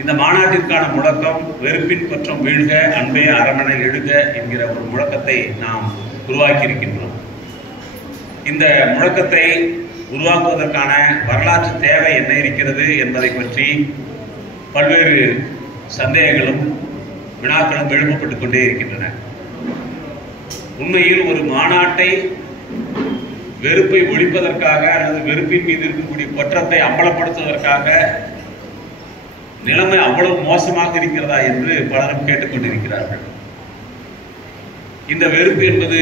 இந்த மாநாட்டிற்கான முழக்கம் வெறுப்பின் குற்றம் வீழ்க, அன்பே அரமனை எழுக என்கிற ஒரு முழக்கத்தை நாம் உருவாக்கி இருக்கின்றோம். இந்த முழக்கத்தை உருவாக்குவதற்கான வரலாற்று தேவை என்ன இருக்கிறது என்பதை பற்றி பல்வேறு சந்தேகங்களும் வினாக்களும் எழுப்பப்பட்டுக் கொண்டே இருக்கின்றன. உண்மையில் ஒரு மாநாட்டை வெறுப்பை ஒழிப்பதற்காக அல்லது வெறுப்பின் மீது இருக்கக்கூடிய குற்றத்தை அம்பலப்படுத்துவதற்காக நிலைமை அவ்வளவு மோசமாக இருக்கிறதா என்று பலரும் கேட்டுக்கொண்டிருக்கிறார்கள். இந்த வெறுப்பு என்பது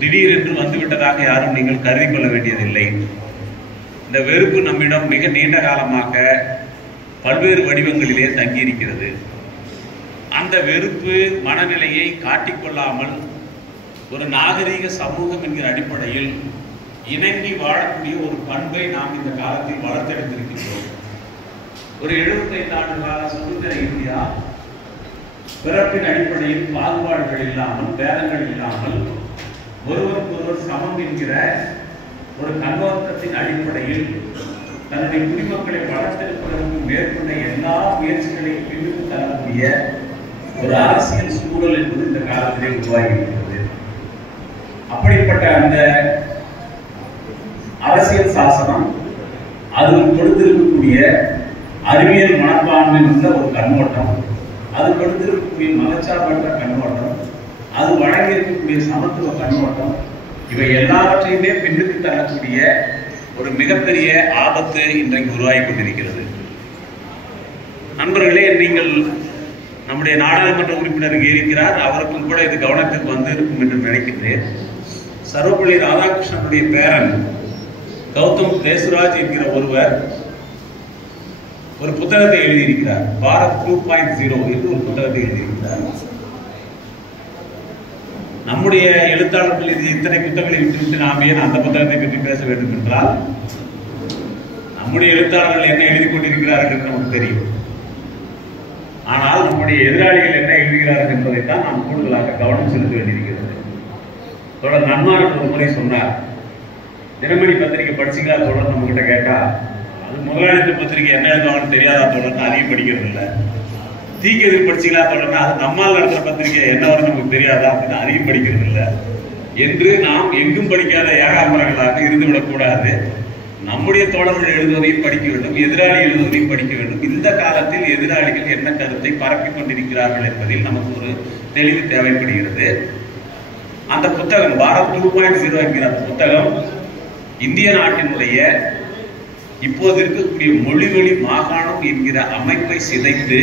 திடீரென்று வந்துவிட்டதாக யாரும் நீங்கள் கருதி கொள்ள வேண்டியதில்லை. இந்த வெறுப்பு நம்மிடம் மிக நீண்ட காலமாக பல்வேறு வடிவங்களிலே தங்கியிருக்கிறது. அந்த வெறுப்பு மனநிலையை காட்டிக்கொள்ளாமல் ஒரு நாகரீக சமூகம் என்கிற அடிப்படையில் இணங்கி வாழக்கூடிய ஒரு பண்பை நாம் இந்த காலத்தில் வளர்த்தெடுத்திருக்கின்றோம். ஒரு 75 ஆண்டு கால சுதந்திர இந்தியா பிறப்பின் அடிப்படையில் பாகுபாடுகள் இல்லாமல், பேதங்கள் இல்லாமல், ஒருவருக்கொருவர் சமம் என்கிற ஒரு கண்ணோட்டத்தின் அடிப்படையில் தன்னுடைய குடிமக்களை வளர்த்தெடுப்பதற்கு மேற்கொண்ட எல்லா முயற்சிகளையும் பின்னுக்கு தரக்கூடிய ஒரு அரசியல் சூழல் என்பது இந்த காலத்திலே உருவாகியிருக்கிறது. அப்படிப்பட்ட அந்த அரசியல் சாசனம் அது கொடுத்திருக்கக்கூடிய அறிவியல் மனப்பான்மை உள்ள ஒரு கண்ணோட்டம், அது கொடுத்திருக்கக்கூடிய மதச்சார்பற்ற கண்ணோட்டம், அது வழங்கியிருக்கக்கூடிய சமத்துவ கண்ணோட்டம், இவை எல்லாவற்றையுமே பின்னுக்கு தரக்கூடிய ஒரு மிகப்பெரிய ஆபத்து இன்றைக்கு உருவாகி கொண்டிருக்கிறது. நண்பர்களே, நீங்கள் நம்முடைய நாடாளுமன்ற உறுப்பினர் இருக்கிறார், அவருக்கும் கூட இது கவனத்துக்கு வந்து இருக்கும் என்று நினைக்கின்றேன். சர்வப்பள்ளி ராதாகிருஷ்ணனுடைய பேரன் கௌதம் தேசுராஜ் என்கிற ஒருவர் ஒரு புத்தகத்தை எழுதியிருக்கிறார். பாரத் 2.0 என்று ஒரு புத்தகத்தை எழுதியிருக்கிறார். நம்முடைய எழுத்தாளர்கள் இது இத்தனை புத்தகங்களை விட்டுவிட்டு நாம் ஏன் அந்த புத்தகத்தை பற்றி பேச வேண்டும் என்றால், நம்முடைய எழுத்தாளர்கள் என்ன எழுதி கொண்டிருக்கிறார்கள் என்று நமக்கு தெரியும். ஆனால் நம்முடைய எதிராளிகள் என்ன எழுதுகிறார்கள் என்பதைத்தான் நாம் கூடுதலாக கவனம் செலுத்த வேண்டியிருக்கிறது. தொடர் நன்மார் ஒரு முறை சொன்னார், தினமணி பத்திரிகை படிச்சுங்களா தொடர் நம்ம கிட்ட கேட்டா, அது முதலாளித்த பத்திரிகை என்ன எழுதுவாங்கன்னு தெரியாதா தொடர்ந்து அதிகம் படிக்கிறது இல்லை. தீக்கு எதிர் படிச்சுங்களா தொடர்ந்து அது நம்மால் நடத்துற பத்திரிகை என்ன வரும் நமக்கு தெரியாதா அப்படின்னு அதிகம் படிக்கிறது இல்லை என்று நாம் எங்கும் படிக்காத ஏகாம்பரங்களாக இருந்துவிடக்கூடாது. நம்முடைய தோழர்கள் எழுதுவதையும் படிக்க வேண்டும், எதிராளி எழுதுவதையும் படிக்க வேண்டும். இந்த காலத்தில் எதிராளிகள் என்ன கருத்தை பரப்பிக் கொண்டிருக்கிறார்கள் என்பதில் நமக்கு ஒரு தெளிவு தேவைப்படுகிறது. அந்த புத்தகம் பாரத் 2.0 என்கிற அந்த புத்தகம் இந்திய நாட்டினுடைய இப்போது இருக்கக்கூடிய மொழிவழி மாகாணம் என்கிற அமைப்பை சிதைத்து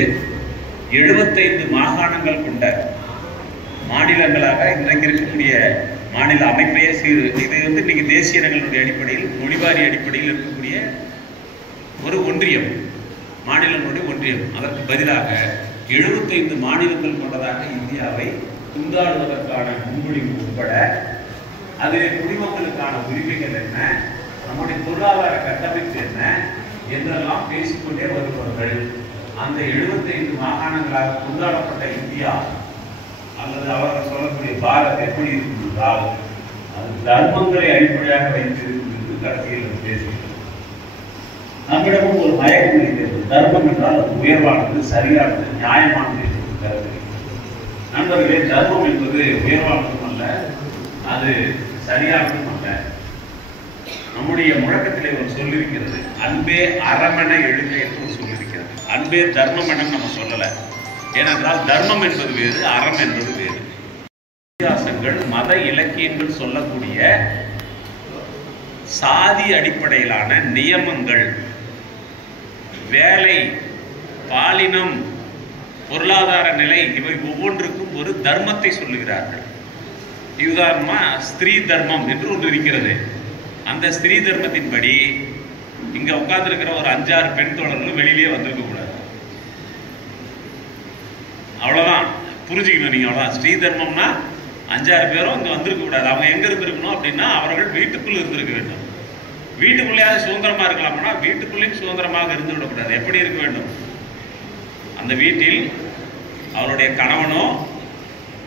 75 மாகாணங்கள் கொண்ட மாநிலங்களாக இன்றைக்கு இருக்கக்கூடிய மாநில அமைப்பையே இது இன்னைக்கு தேசிய இனங்களுடைய அடிப்படையில், மொழிவாரி அடிப்படையில் இருக்கக்கூடிய ஒரு ஒன்றியம், மாநிலங்களுடைய ஒன்றியம். அதற்கு பதிலாக 75 மாநிலங்கள் கொண்டதாக இந்தியாவை துண்டாடுவதற்கான முன்மொழிவு உட்பட அது குடிமக்களுக்கான உரிமைகள் என்ன, நம்முடைய பொருளாதார கட்டமைப்பு என்ன என்றெல்லாம் பேசிக்கொண்டே வருபவர்கள் அந்த 75 மாகாணங்களாக துண்டாடப்பட்ட இந்தியா அல்லது அவர்கள் சொல்லக்கூடிய பாரத் எப்படி இருக்கும் என்றால் அது தர்மங்களை அடிப்படையாக வைத்திருக்கும் என்று கடைசியில் பேசுகிறது. நம்மிடமும் ஒரு மயக்கம் இருக்கிறது. தர்மம் என்றால் அது உயர்வானது, சரியானது, நியாயமானது என்று கருது. நண்பர்களே, தர்மம் என்பது உயர்வானதும் அல்ல, அது சரியானதும் அல்ல. நம்முடைய முழக்கத்திலே ஒரு சொல்லிருக்கிறது, அன்பே அரமனை எழுக என்று ஒரு சொல்லிருக்கிறது. அன்பே தர்மம் என நம்ம சொல்லல. ஏனென்றால் தர்மம் என்பது வேறு, அறம் என்பது வேறு. வித்தியாசங்கள் மத இலக்கியங்கள் சொல்லக்கூடிய சாதி அடிப்படையிலான நியமங்கள், வேலை, பாலினம், பொருளாதார நிலை, இவை ஒவ்வொன்றுக்கும் ஒரு தர்மத்தை சொல்லுகிறார்கள். உதாரணமா ஸ்திரீ தர்மம் என்று ஒன்று இருக்கிறது. அந்த ஸ்திரீ தர்மத்தின்படி இங்க உட்கார்ந்து இருக்கிற ஒரு 5-6 பெண் தோழர்களும் வெளியிலேயே வந்திருக்க கூடாது. அவ்வளவுதான், புரிஞ்சுக்கணும் நீங்க. அவ்வளவுதான், ஸ்ரீ தர்மம்னா 5-6 பேரும் இங்க வந்திருக்க கூடாது. அவங்க எங்க இருந்திருக்கணும் அப்படின்னா அவர்கள் வீட்டுக்குள் இருந்திருக்க வேண்டும். வீட்டுக்குள்ளேயாவது சுதந்திரமா இருக்கலாம்னா வீட்டுக்குள்ளேயும் சுதந்திரமாக இருந்து விடக்கூடாது. எப்படி இருக்க வேண்டும்? அந்த வீட்டில் அவருடைய கணவனோ,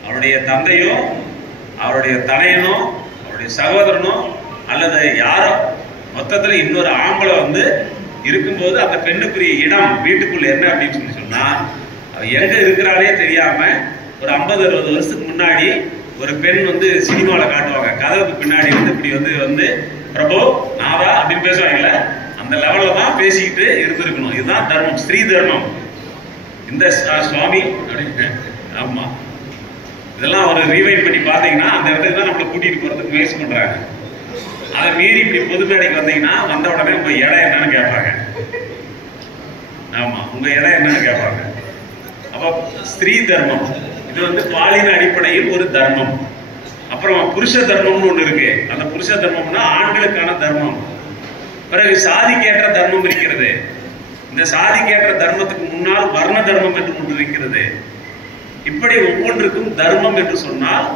அவருடைய தந்தையோ, அவருடைய தனையனோ, அவருடைய சகோதரனோ அல்லது யாரோ, மொத்தத்தில் இன்னொரு ஆம்பளை வந்து இருக்கும்போது அந்த பெண்ணுக்குரிய இடம் வீட்டுக்குள்ள என்ன அப்படின்னு சொன்னா எங்க இருக்கிறாலே தெரியாம ஒரு 50-60 வருஷத்துக்கு முன்னாடி ஒரு பெண் வந்து சினிமாவில் காட்டுவாங்க, கதவுக்கு பின்னாடி வந்து இப்படி வந்து பிரபு நாதா அப்படின்னு பேசுவாங்கல்ல, அந்த லெவல்ல தான் பேசிக்கிட்டு இருந்திருக்கணும். இதுதான் தர்மம், ஸ்ரீ தர்மம். இந்த சுவாமி அப்படின்னு ஆமா, இதெல்லாம் ஒரு ரீவைண்ட் பண்ணி பார்த்தீங்கன்னா அந்த இடத்துக்கு தான் நம்மளை கூட்டிட்டு போறதுக்கு முயற்சி பண்றாங்க. அதை மீறி இப்படி பொது மேடைக்கு வந்தீங்கன்னா வந்த உடனே உங்க இடம் என்னன்னு கேட்பாங்க. ஆமா, உங்க இடம் என்னன்னு கேட்பாங்க. அப்ப ஸ்ரீ தர்மம் இது வந்து பாலின அடிப்படையில் ஒரு தர்மம். அப்புறம் புருஷ தர்மம்னு ஒண்ணு இருக்கு. அந்த புருஷ தர்மம்னா ஆண்களுக்கான தர்மம். பிறகு சாதிக்கேற்ற தர்மம் இருக்கிறது. இந்த சாதிக்கேற்ற தர்மத்துக்கு முன்னால் வர்ண தர்மம் என்று ஒன்று இருக்கிறது. இப்படி ஒவ்வொன்றுக்கும் தர்மம் என்று சொன்னால்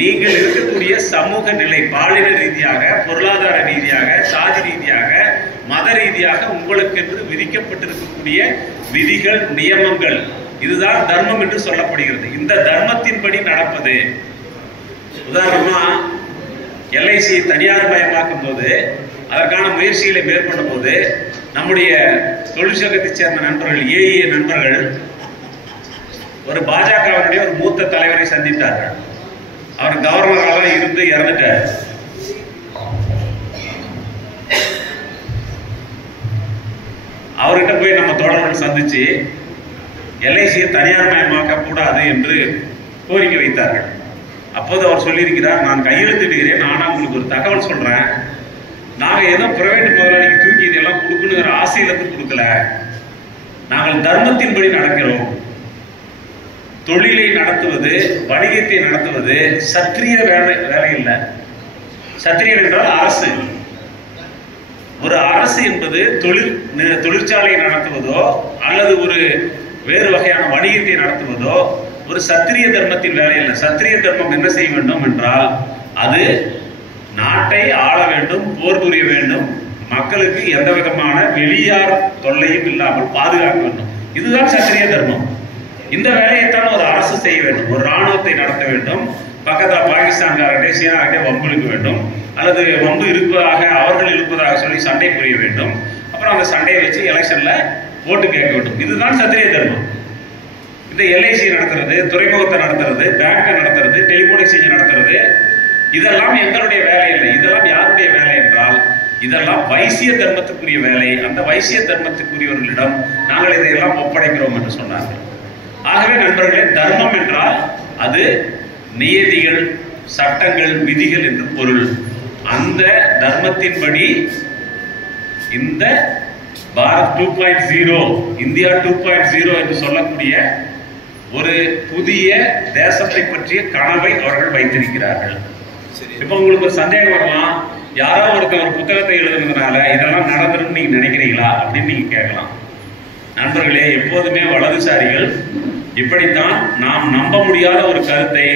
நீங்கள் இருக்கக்கூடிய சமூக நிலை, பாலின ரீதியாக, பொருளாதார ரீதியாக, சாதி ரீதியாக, மத ரீதியாக உங்களுக்கு என்று விதிக்கப்பட்டிருக்கக்கூடிய விதிகள், நியமங்கள், இதுதான் தர்மம் என்று சொல்லப்படுகிறது. இந்த தர்மத்தின்படி நடப்பது. உதாரணமா LIC தனியார் மயமாக்கும் போது, அதற்கான முயற்சிகளை மேற்கொள்ளும் போது நம்முடைய தொழிற்சங்கத்தை சேர்ந்த நண்பர்கள், AEA நண்பர்கள் ஒரு பாஜகவினுடைய ஒரு மூத்த தலைவரை சந்தித்தார்கள். அவர் கவர்னராக இருந்து இறந்துட்டார். அவர்கிட்ட போய் நம்ம தோழர்கள் சந்திச்சு LICயை தனியார் மயமாக்க கூடாது என்று கோரிக்கை வைத்தார்கள். அப்போது அவர் சொல்லியிருக்கிறார், நான் கையெழுத்திடுகிறேன், ஆனா உங்களுக்கு ஒரு தகவல் சொல்றேன், நாங்க ஏதோ பிரைவேட் முதலாளிக்கு தூக்கி இதெல்லாம் கொடுக்கணுங்கிற ஆசையில இருந்து கொடுக்கல, நாங்கள் தர்மத்தின்படி நடக்கிறோம். தொழிலை நடத்துவது, வணிகத்தை நடத்துவது சத்திரிய வேலை இல்லை. சத்திரியன் என்றால் அரசு. ஒரு அரசு என்பது தொழிற்சாலையை நடத்துவதோ அல்லது ஒரு வேறு வகையான வணிகத்தை நடத்துவதோ ஒரு சத்திரிய தர்மத்தின் வேலை இல்லை. சத்திரிய தர்மம் என்ன செய்ய வேண்டும் என்றால் அது நாட்டை ஆள வேண்டும், போர் புரிய வேண்டும், மக்களுக்கு எந்த விதமான வெளியார் தொல்லையும் இல்லாமல் பாதுகாக்க வேண்டும். இதுதான் சத்திரிய தர்மம். இந்த வேலையைத்தான் ஒரு அரசு செய்ய வேண்டும். ஒரு ராணுவத்தை நடத்த வேண்டும், பக்கத்தில் பாகிஸ்தான்காரர்கிட்ட சீனாக்கிட்டே வம்பு இழுக்க வேண்டும், அல்லது வம்பு இருப்பதாக அவர்கள் இருப்பதாக சொல்லி சண்டை புரிய வேண்டும். அப்புறம் அந்த சண்டையை வச்சு எலெக்ஷன்ல ஓட்டு கேட்க வேண்டும். இதுதான் சத்திரிய தர்மம். இந்த LIC நடத்துறது, துறைமுகத்தை நடத்துறது, பேங்கை நடத்துறது, டெலிபோன் எக்ஸ்சேஞ்ச் நடத்துறது, இதெல்லாம் எங்களுடைய வேலை இல்லை. இதெல்லாம் யாருடைய வேலை என்றால் இதெல்லாம் வைசிய தர்மத்துக்குரிய வேலை. அந்த வைசிய தர்மத்துக்குரியவர்களிடம் நாங்கள் இதையெல்லாம் ஒப்படைக்கிறோம் என்று சொன்னார்கள். ஆகவே நண்பர்களே, தர்மம் என்றால் அது நியதிகள், சட்டங்கள், விதிகள் என்று பொருள். அந்த தர்மத்தின்படி இந்த பாரத் 2.0, இந்தியா 2.0 என்று சொல்லக்கூடிய ஒரு புதிய தேசத்தை பற்றிய கனவை அவர்கள் வைத்திருக்கிறார்கள். இப்ப உங்களுக்கு ஒரு சந்தேகம் வரலாம், யாரோ ஒருத்தர் ஒரு புத்தகத்தை எழுதுனதுனால இதெல்லாம் நடந்துடும் நீங்க நினைக்கிறீங்களா அப்படின்னு நீங்க கேட்கலாம். நண்பர்களே, எப்போதுமே வலதுசாரிகள் இப்படித்தான் நாம் நம்ப முடியாத ஒரு கருத்தை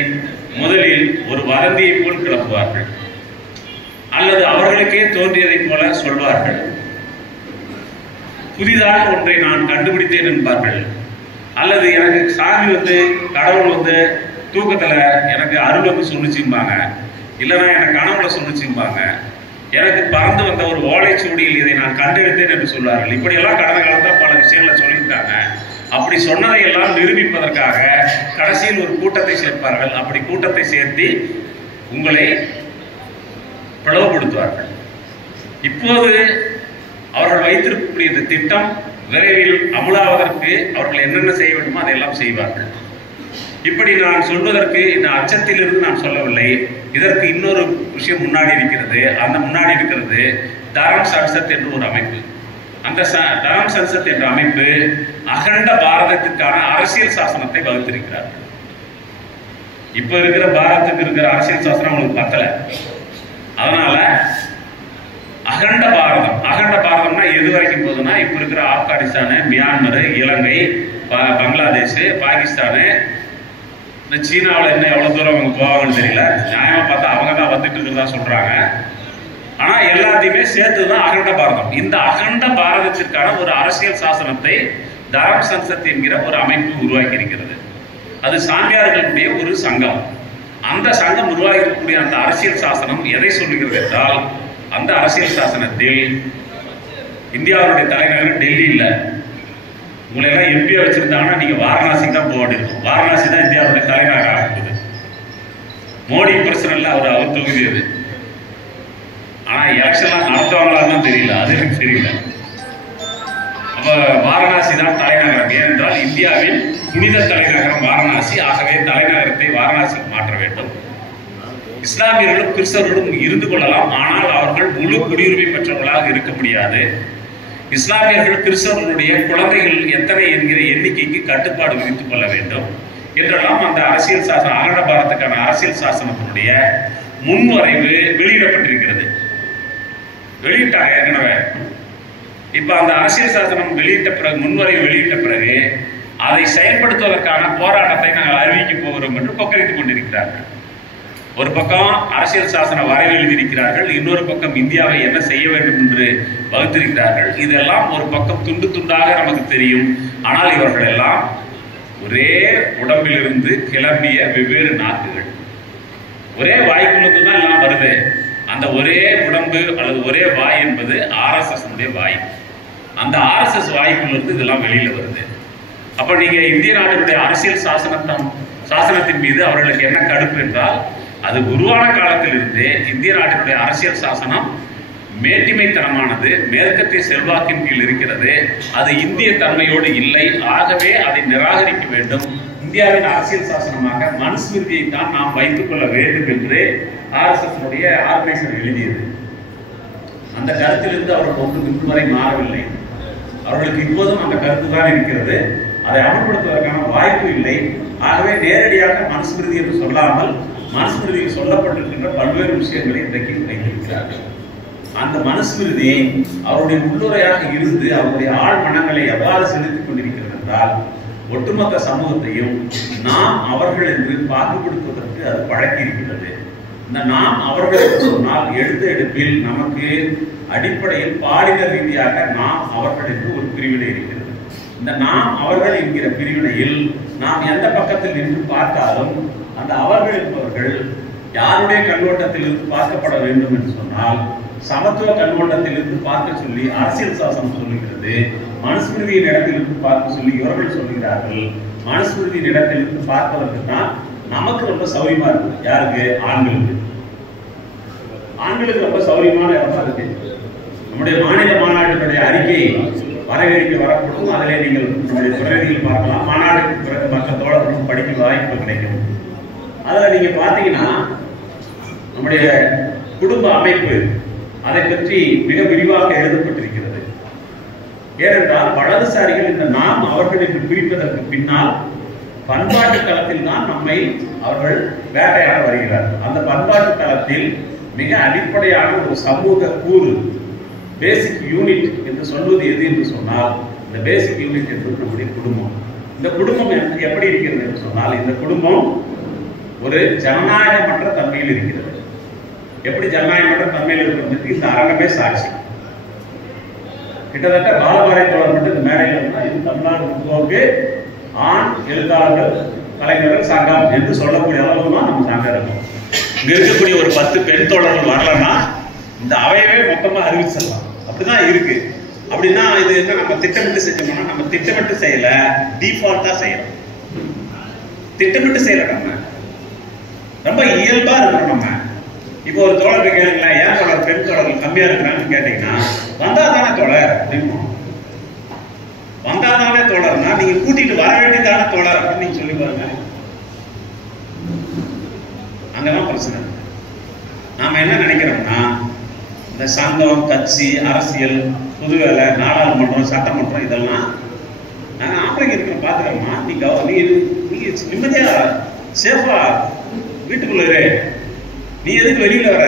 முதலில் ஒரு வதந்தியை போல் கிளப்புவார்கள், அல்லது அவர்களுக்கே தோன்றியதை போல சொல்வார்கள். புதிதாக ஒன்றை நான் கண்டுபிடித்தேன் என்பார்கள், அல்லது எனக்கு சாமி கடவுள் தூக்கத்துல எனக்கு அருள் சொன்னிச்சும்பாங்க, இல்லைன்னா எனக்கு கனவுல சொன்னிச்சும்பாங்க, எனக்கு பறந்து வந்த ஒரு ஓலைச்சுவடியில் இதை நான் கண்டெடுத்தேன் என்று சொல்வார்கள். இப்படியெல்லாம் கடந்த காலத்தில் பல விஷயங்களை சொல்லியிருக்காங்க. அப்படி சொன்னதை எல்லாம் நிரூபிப்பதற்காக கடைசியில் ஒரு கூட்டத்தை சேர்ப்பார்கள். அப்படி கூட்டத்தை சேர்த்து உங்களை பிளவுபடுத்துவார்கள். இப்போது அவர்கள் வைத்திருக்கக்கூடிய இந்த திட்டம் விரைவில் அமுலாவதற்கு அவர்கள் என்னென்ன செய்ய வேண்டுமோ அதையெல்லாம் செய்வார்கள். இப்படி நான் சொல்வதற்கு இந்த அச்சத்திலிருந்து நான் சொல்லவில்லை. இதற்கு இன்னொரு விஷயம் முன்னாடி இருக்கிறது. அந்த முன்னாடி இருக்கிறது தரம் சன்சத் என்று ஒரு அமைப்பு. அந்த தரம் சன்சத் என்ற அமைப்பு அகண்ட பாரதத்திற்கான அரசியல் சாசனத்தை வகுத்திருக்கிறார்கள். இப்ப இருக்கிற பாரதத்துக்கு இருக்கிற அரசியல் சாசனம் உங்களுக்கு பத்தல. அதனால அகண்ட பாரதம், அகண்ட பாரதம்னா எது வரைக்கும் போகுதுன்னா இப்ப இருக்கிற ஆப்கானிஸ்தானு, மியான்மர், இலங்கை, பங்களாதேஷ், பாகிஸ்தானு, இந்த சீனாவில் என்ன எவ்வளவு தூரம் அவங்க போவாங்கன்னு தெரியல. நியாயமா பார்த்தா அவங்க தான் வந்துட்டு இருக்கிறதா சொல்றாங்க. ஆனா எல்லாத்தையுமே சேர்த்துதான் அகண்ட பாரதம். இந்த அகண்ட பாரதத்திற்கான ஒரு அரசியல் சாசனத்தை தரம் சன்சத் என்கிற ஒரு அமைப்பு உருவாக்கி இருக்கிறது. அது சாமியார்களுடைய ஒரு சங்கம். அந்த சங்கம் உருவாகி இருக்கக்கூடிய அந்த அரசியல் சாசனம் எதை சொல்லுகிறது என்றால், அந்த அரசியல் சாசனத்தில் இந்தியாவுடைய தலைநகரம் டெல்லி இல்லை. உங்களை எல்லாம் எம்பியா வச்சிருந்தாங்கன்னா நீங்க வாரணாசிக்கு தான் போக வேண்டியிருக்கும். வாரணாசி தான் இந்தியாவுடைய தலைநகரம் ஆகுது. மோடி பிரச்சனை அவர் தொகுதி அது. ஆனா எலெக்ஷன்லாம் நடத்துவாங்களான்னு தெரியல, அது எனக்கு தெரியல. அப்ப வாரணாசி தான் தலைநகரம். ஏனென்றால் இந்தியாவின் புனித தலைநகரம் வாரணாசி. ஆகவே தலைநகரத்தை வாரணாசிக்கு மாற்ற வேண்டும். இஸ்லாமியர்களும் கிறிஸ்தவர்களும் இருந்து கொள்ளலாம், ஆனால் அவர்கள் முழு குடியுரிமை பெற்றவர்களாக இருக்க முடியாது. இஸ்லாமியர்கள் கிறிஸ்தவர்களுடைய குழந்தைகள் எத்தனை என்கிற எண்ணிக்கைக்கு கட்டுப்பாடு விதித்துக் கொள்ள வேண்டும் என்றெல்லாம் அந்த அரசியல் சாசனம், அகண்ட பாரத்துக்கான அரசியல் சாசனத்தினுடைய முன்வரைவு வெளியிடப்பட்டிருக்கிறது. வெளியிட்டாங்க ஏற்கனவே. இப்ப அந்த அரசியல் சாசனம் வெளியிட்ட பிறகு, முன்வரைவு வெளியிட்ட பிறகு அதை செயல்படுத்துவதற்கான போராட்டத்தை நாங்கள் அறிவிக்க போகிறோம் என்று கொக்கரித்துக் கொண்டிருக்கிறார்கள். ஒரு பக்கம் அரசியல் சாசன வரைவு எழுதியிருக்கிறார்கள், இன்னொரு பக்கம் இந்தியாவை என்ன செய்ய வேண்டும் என்று வகுத்திருக்கிறார்கள். இதெல்லாம் ஒரு பக்கம் துண்டு துண்டாக நமக்கு தெரியும். ஆனால் இவர்கள் எல்லாம் ஒரே உடம்பிலிருந்து கிளம்பிய வெவ்வேறு நாக்குகள். ஒரே வாய்க்குள்ளது தான் எல்லாம் வருது. அந்த ஒரே உடம்பு அல்லது ஒரே வாய் என்பது RSS வாய். அந்த RSS வாய்க்குள்ளிருந்து இதெல்லாம் வெளியில வருது. அப்ப நீங்க இந்திய நாட்டினுடைய அரசியல் சாசனத்தின் மீது அவர்களுக்கு என்ன கடுப்பு என்றால், அது உருவான காலத்திலிருந்தே இந்திய நாட்டினுடைய அரசியல் சாசனம் மேட்டிமைத்தனமானது, மேற்கத்திய செல்வாக்கின் கீழ் இருக்கிறது, அது இந்திய தன்மையோடு இல்லை. ஆகவே அதை நிராகரிக்க வேண்டும். இந்தியாவின் அரசியல் சாசனமாக மனுஸ்மிருதியை தான் நாம் வைத்துக் கொள்ள வேண்டும் என்று RSS ஆர்கனைசேஷன் எழுதியது. அந்த கருத்திலிருந்து அவர்கள் ஒன்று இன்று வரை மாறவில்லை. அவர்களுக்கு இப்போதும் அந்த கருத்து தான் இருக்கிறது. அதை அமல்படுத்துவதற்கான வாய்ப்பு இல்லை. ஆகவே நேரடியாக மனுஸ்மிருதி என்று சொல்லாமல் மனுஸ்மிருதியில் சொல்லப்பட்டிருக்கின்ற பல்வேறு விஷயங்களை இன்றைக்கு வைத்திருக்கிறார்கள். அந்த மனுஸ்மிருதி அவருடைய உள்ளுரையாக இருந்து அவருடைய ஆழ் மனங்களை எவ்வாறு செலுத்திக் கொண்டிருக்கிறது என்றால், ஒட்டுமொத்த சமூகத்தையும் நாம் அவர்கள் என்று பாகுபடுத்துவதற்கு அது பழக்கி இருக்கிறது. இந்த நாம் அவர்கள் என்று சொன்னால் எழுத்து எடுப்பில் நமக்கு அடிப்படையில் பாலின ரீதியாக நாம் அவர்கள் என்று ஒரு பிரிவினை இருக்கிறது. இந்த நாம் அவர்கள் என்கிற பிரிவினையில் நாம் எந்த பக்கத்தில் நின்று பார்த்தாலும் அந்த அவர்கள் என்பவர்கள் யாருடைய கண்ணோட்டத்தில் இருந்து பார்க்கப்பட வேண்டும் என்று சொன்னால் சமத்துவ கண்ணோட்டத்தில் இருந்து பார்க்க சொல்லி அரசியல் சாசனம் சொல்லுகிறது. மனுஸ்மிருதியின் இடத்திலிருந்து பார்க்க சொல்லி இவர்கள் சொல்கிறார்கள். மனுஸ்மிருதியின் இடத்திலிருந்து பார்ப்பதற்கு தான் நமக்கு ரொம்ப சௌரியமா இருக்கு. யாருக்கு? ஆண்களுக்கு. ஆண்களுக்கு ரொம்ப சௌரியமான இடமா இருக்கு. நம்முடைய மாநில மாநாட்டினுடைய அறிக்கை வரவேற்க வரப்படும். அதிலே நீங்கள் நம்முடைய பிரதிநிதிகள் பார்க்கலாம். மாநாட்டுக்கு பிறகு மற்ற தோழர்களும் படிக்க வாய்ப்பு கிடைக்கும். அதில் நீங்க பார்த்தீங்கன்னா நம்முடைய குடும்ப அமைப்பு அதை பற்றி மிக விரிவாக எழுதப்பட்டிருக்கிறது. ஏனென்றால் வலதுசாரிகள் இந்த நாம் அவர்கள் என்று பிரிப்பதற்கு பின்னால் பண்பாட்டு தளத்தில் தான் நம்மை அவர்கள் வேட்டையாட வருகிறார்கள். அந்த பண்பாட்டு தளத்தில் மிக அடிப்படையான ஒரு சமூக கூறு, பேசிக் யூனிட் என்று சொல்வது எது என்று சொன்னால், இந்த பேசிக் யூனிட் என்பது நம்முடைய குடும்பம். இந்த குடும்பம் எப்படி இருக்கிறது என்று சொன்னால், இந்த குடும்பம் ஒரு ஜனநாயகமற்ற தன்மையில் இருக்கிறது. எப்படி ஜனநாயகமற்ற தன்மையில் இருக்கிறது? இந்த அரங்கமே சாட்சி. கிட்டத்தட்ட பாலபாறை தோழர் மட்டும் இந்த மேடையில் இது தமிழ்நாடு முற்போக்கு ஆண் எழுத்தாளர்கள் கலைஞர்கள் சங்கம் என்று சொல்லக்கூடிய அளவு தான் நம்ம சங்கம் இருக்கும். இங்க இருக்கக்கூடிய ஒரு 10 பெண் தோழர்கள் வரலன்னா இந்த அவையவே மொத்தமா அறிவிச்சிடலாம். அப்படிதான் இருக்கு. அப்படின்னா இது என்ன, நம்ம திட்டமிட்டு செஞ்சோம்னா, நம்ம திட்டமிட்டு செய்யல, டிஃபால்ட்டா செய்யலாம். திட்டமிட்டு செய்யல, நம்ம ரொம்ப இயல்பா இருக்கணும். நம்ம இப்போ ஒரு தோழர் கேளுங்களேன், ஏன் தோழர் பெண் தோழர்கள் கம்மியா இருக்கிறாங்கன்னு கேட்டீங்கன்னா, வந்தா தானே தோழர் அப்படின்னு. வந்தா தானே தோழர்னா நீங்க கூட்டிட்டு வர வேண்டியதான தோழர் அப்படின்னு நீங்க சொல்லி பாருங்க. அங்கதான் பிரச்சனை. நாம என்ன நினைக்கிறோம்னா, இந்த சங்கம், கட்சி, அரசியல், பொது வேலை, நாடாளுமன்றம், சட்டமன்றம் இதெல்லாம் நாங்க ஆம்பளைங்க இருக்கிற பாத்துக்கிறோமா, நீ நிம்மதியா சேஃபா வீட்டுக்குள்ள இரு, நீ எதுக்கு வெளியில வர,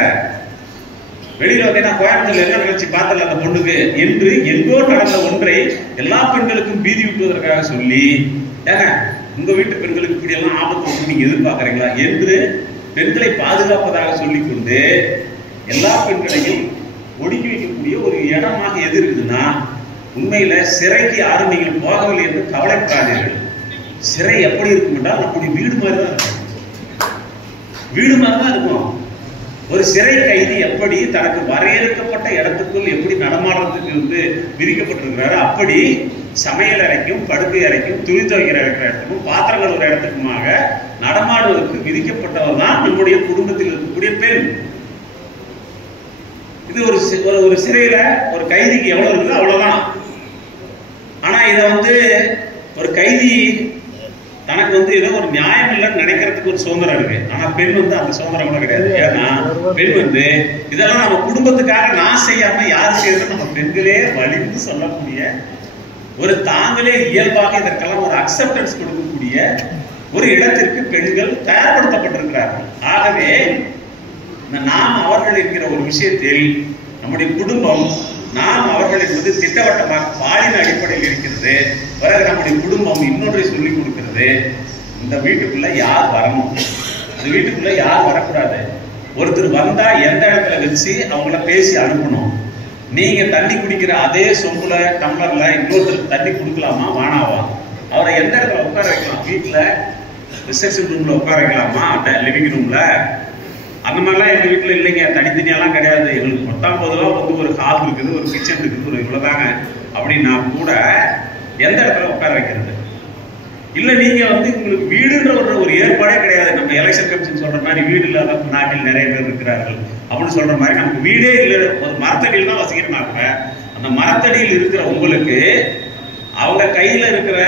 வெளியில வந்தீங்கன்னா கோயம்புத்தூர்ல என்ன நினைச்சு பார்த்தல அந்த பொண்ணுக்கு என்று எங்கோ நடந்த ஒன்றை எல்லா பெண்களுக்கும் பீதி விட்டுவதற்காக சொல்லி, ஏங்க உங்க வீட்டு பெண்களுக்கு இப்படி எல்லாம் ஆபத்து நீங்க எதிர்பார்க்கறீங்களா என்று பெண்களை பாதுகாப்பதாக சொல்லிக்கொண்டு எல்லா பெண்களையும் ஒடுக்கி வைக்கக்கூடிய ஒரு இடமாக எது இருக்குதுன்னா, உண்மையில சிறைக்கு யாரும் நீங்கள் போகவில்லை என்று கவலைப்படாதீர்கள். சிறை எப்படி இருக்கும் என்றால் நம்முடைய வீடு மாதிரி தான் இருக்கும். வீடு மாதிரி தான் இருக்கும். ஒரு சிறை கைதி எப்படி தனக்கு வரையறுக்கப்பட்ட இடத்துக்குள் எப்படி நடமாடுறதுக்கு விதிக்கப்பட்டிருக்கிறாரு, அப்படி சமையல் அறைக்கும் படுக்கை அறைக்கும் துணி துவைக்கிற இடத்துக்கும் பாத்திரங்கள் ஒரு இடத்துக்குமாக நடமாடுவதற்கு விதிக்கப்பட்டவர் தான் நம்முடைய குடும்பத்தில் இருக்கக்கூடிய பெண். இது ஒரு சிறையில ஒரு கைதிக்கு எவ்வளவு இருக்குது அவ்வளவுதான். ஆனா இத ஒரு கைதி தனக்கு ஏதோ ஒரு நியாயம் இல்லைன்னு நினைக்கிறதுக்கு ஒரு சுதந்திரம் இருக்கு. ஆனா பெண் அந்த சுதந்திரம் கூட கிடையாது. ஏன்னா பெண் இதெல்லாம் நம்ம குடும்பத்துக்காக நான் செய்யாம யார் செய்யறது நம்ம பெண்களே வலிந்து சொல்லக்கூடிய ஒரு தாங்களே இயல்பாக இதற்கெல்லாம் ஒரு அக்செப்டன்ஸ் கொடுக்கக்கூடிய ஒரு இடத்திற்கு பெண்கள் தயார்படுத்தப்பட்டிருக்கிறார்கள். ஆகவே நாம் அவர்கள் என்கிற ஒரு விஷயத்தில் நம்முடைய குடும்பம் நாம் அவர்கள் என்பது திட்டவட்டமாக பாலின அடிப்படையில் இருக்கிறது. பிறகு நம்முடைய குடும்பம் இன்னொன்றை சொல்லிக் கொடுக்கிறது, இந்த வீட்டுக்குள்ள யார் வரணும், இந்த வீட்டுக்குள்ள யார் வரக்கூடாது, ஒருத்தர் வந்தா எந்த இடத்துல வச்சு அவங்கள பேசி அனுப்பணும், நீங்க தண்ணி குடிக்கிற அதே சொம்புல டம்ளர்ல இன்னொருத்தருக்கு தண்ணி கொடுக்கலாமா வேணாவா, அவரை எந்த இடத்துல உட்கார வைக்கலாம், வீட்டுல ரிசப்ஷன் ரூம்ல உட்கார வைக்கலாமா, லிவிங் ரூம்ல, அந்த மாதிரிலாம் எங்க வீட்டுல இல்லைங்க, தனித்தனியெல்லாம் கிடையாது, எங்களுக்கு 19 ஒரு ஹால் இருக்குது, ஒரு கிச்சன் இருக்குது, ஒரு இவ்வளவுதாங்க அப்படின்னா கூட எந்த இடத்துல உட்கார வைக்கிறது இல்ல. நீங்க உங்களுக்கு வீடுன்ற ஒரு ஏற்பாடே கிடையாது. நம்ம எலெக்ஷன் கமிஷன் சொல்ற மாதிரி வீடு இல்லாத நாட்டில் நிறைய பேர் இருக்கிறார்கள் அப்படின்னு சொல்ற மாதிரி நமக்கு வீடே இல்லை, ஒரு மரத்தடியில் தான் வசிக்கிறனாங்க. அந்த மரத்தடியில் இருக்கிற உங்களுக்கு அவங்க கையில இருக்கிற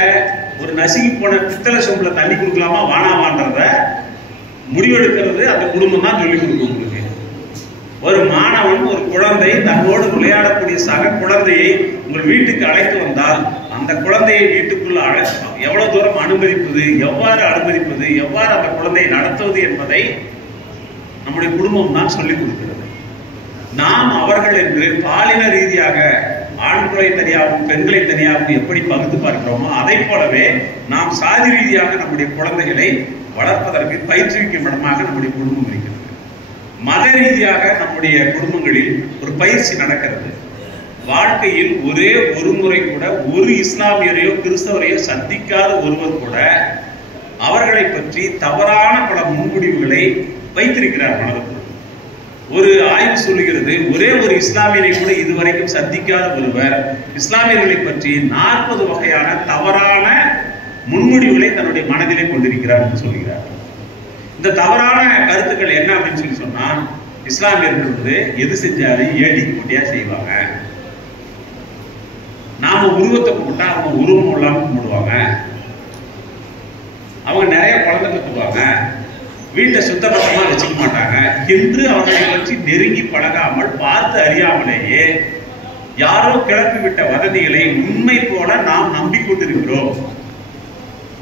ஒரு நசுங்கி போன பித்தளை சொம்புல தண்ணி கொடுக்கலாமா வானாமான்றத முடிவெடுக்கிறது அந்த குடும்பம் தான் சொல்லிக் கொடுக்கும். உங்களுக்கு ஒரு மாணவன் ஒரு குழந்தை தன்னோடு விளையாடக்கூடிய சக குழந்தையை உங்கள் வீட்டுக்கு அழைத்து வந்தால் அந்த குழந்தையை வீட்டுக்குள்ள எவ்வளவு தூரம் அனுமதிப்பது, எவ்வாறு அனுமதிப்பது, எவ்வாறு அந்த குழந்தையை நடத்துவது என்பதை நம்முடைய குடும்பம் தான் சொல்லிக் கொடுக்கிறது. நாம் அவர்கள் என்று பாலின ரீதியாக ஆண்களை தனியாகவும் பெண்களை தனியாகவும் எப்படி பகுத்து பார்க்கிறோமோ அதை போலவே நாம் சாதி ரீதியாக நம்முடைய குழந்தைகளை வளர்ப்பதற்கு பயிற்றுவிக்கும் இடமாக நம்முடைய குடும்பம் இருக்கிறது. மத ரீதியாக நம்முடைய குடும்பங்களில் ஒரு பயிற்சி நடக்கிறது. வாழ்க்கையில் ஒரே ஒரு முறை கூட ஒரு இஸ்லாமியரையோ கிறிஸ்தவரையோ சந்திக்காத ஒருவர் கூட அவர்களை பற்றி தவறான பல முன்முடிவுகளை வைத்திருக்கிறார் மனதுக்குள். ஒரு ஆய்வு சொல்லுகிறது, ஒரே ஒரு இஸ்லாமியரை கூட இதுவரைக்கும் சந்திக்காத ஒருவர் இஸ்லாமியர்களை பற்றி 40 வகையான தவறான முன்முடிவுகளை தன்னுடைய மனதிலே கொண்டிருக்கிறார் என்று சொல்கிறார். இந்த தவறான கருத்துக்கள் என்ன அப்படின்னு சொல்லி சொன்னா, இஸ்லாமியர்கள் எது செஞ்சாலும் ஏடி போட்டியா செய்வாங்க, நாம உருவத்தை கும்பிட்டா அவங்க உருவம் இல்லாம கும்பிடுவாங்க, அவங்க நிறைய குழந்தை கத்துவாங்க, வீட்டை சுத்தபத்தமா வச்சுக்க மாட்டாங்க என்று அவர்களை பற்றி நெருங்கி பழகாமல் பார்த்து அறியாமலேயே யாரோ கிளப்பி விட்ட வதந்திகளை உண்மை போல நாம் நம்பிக்கொண்டிருக்கிறோம்.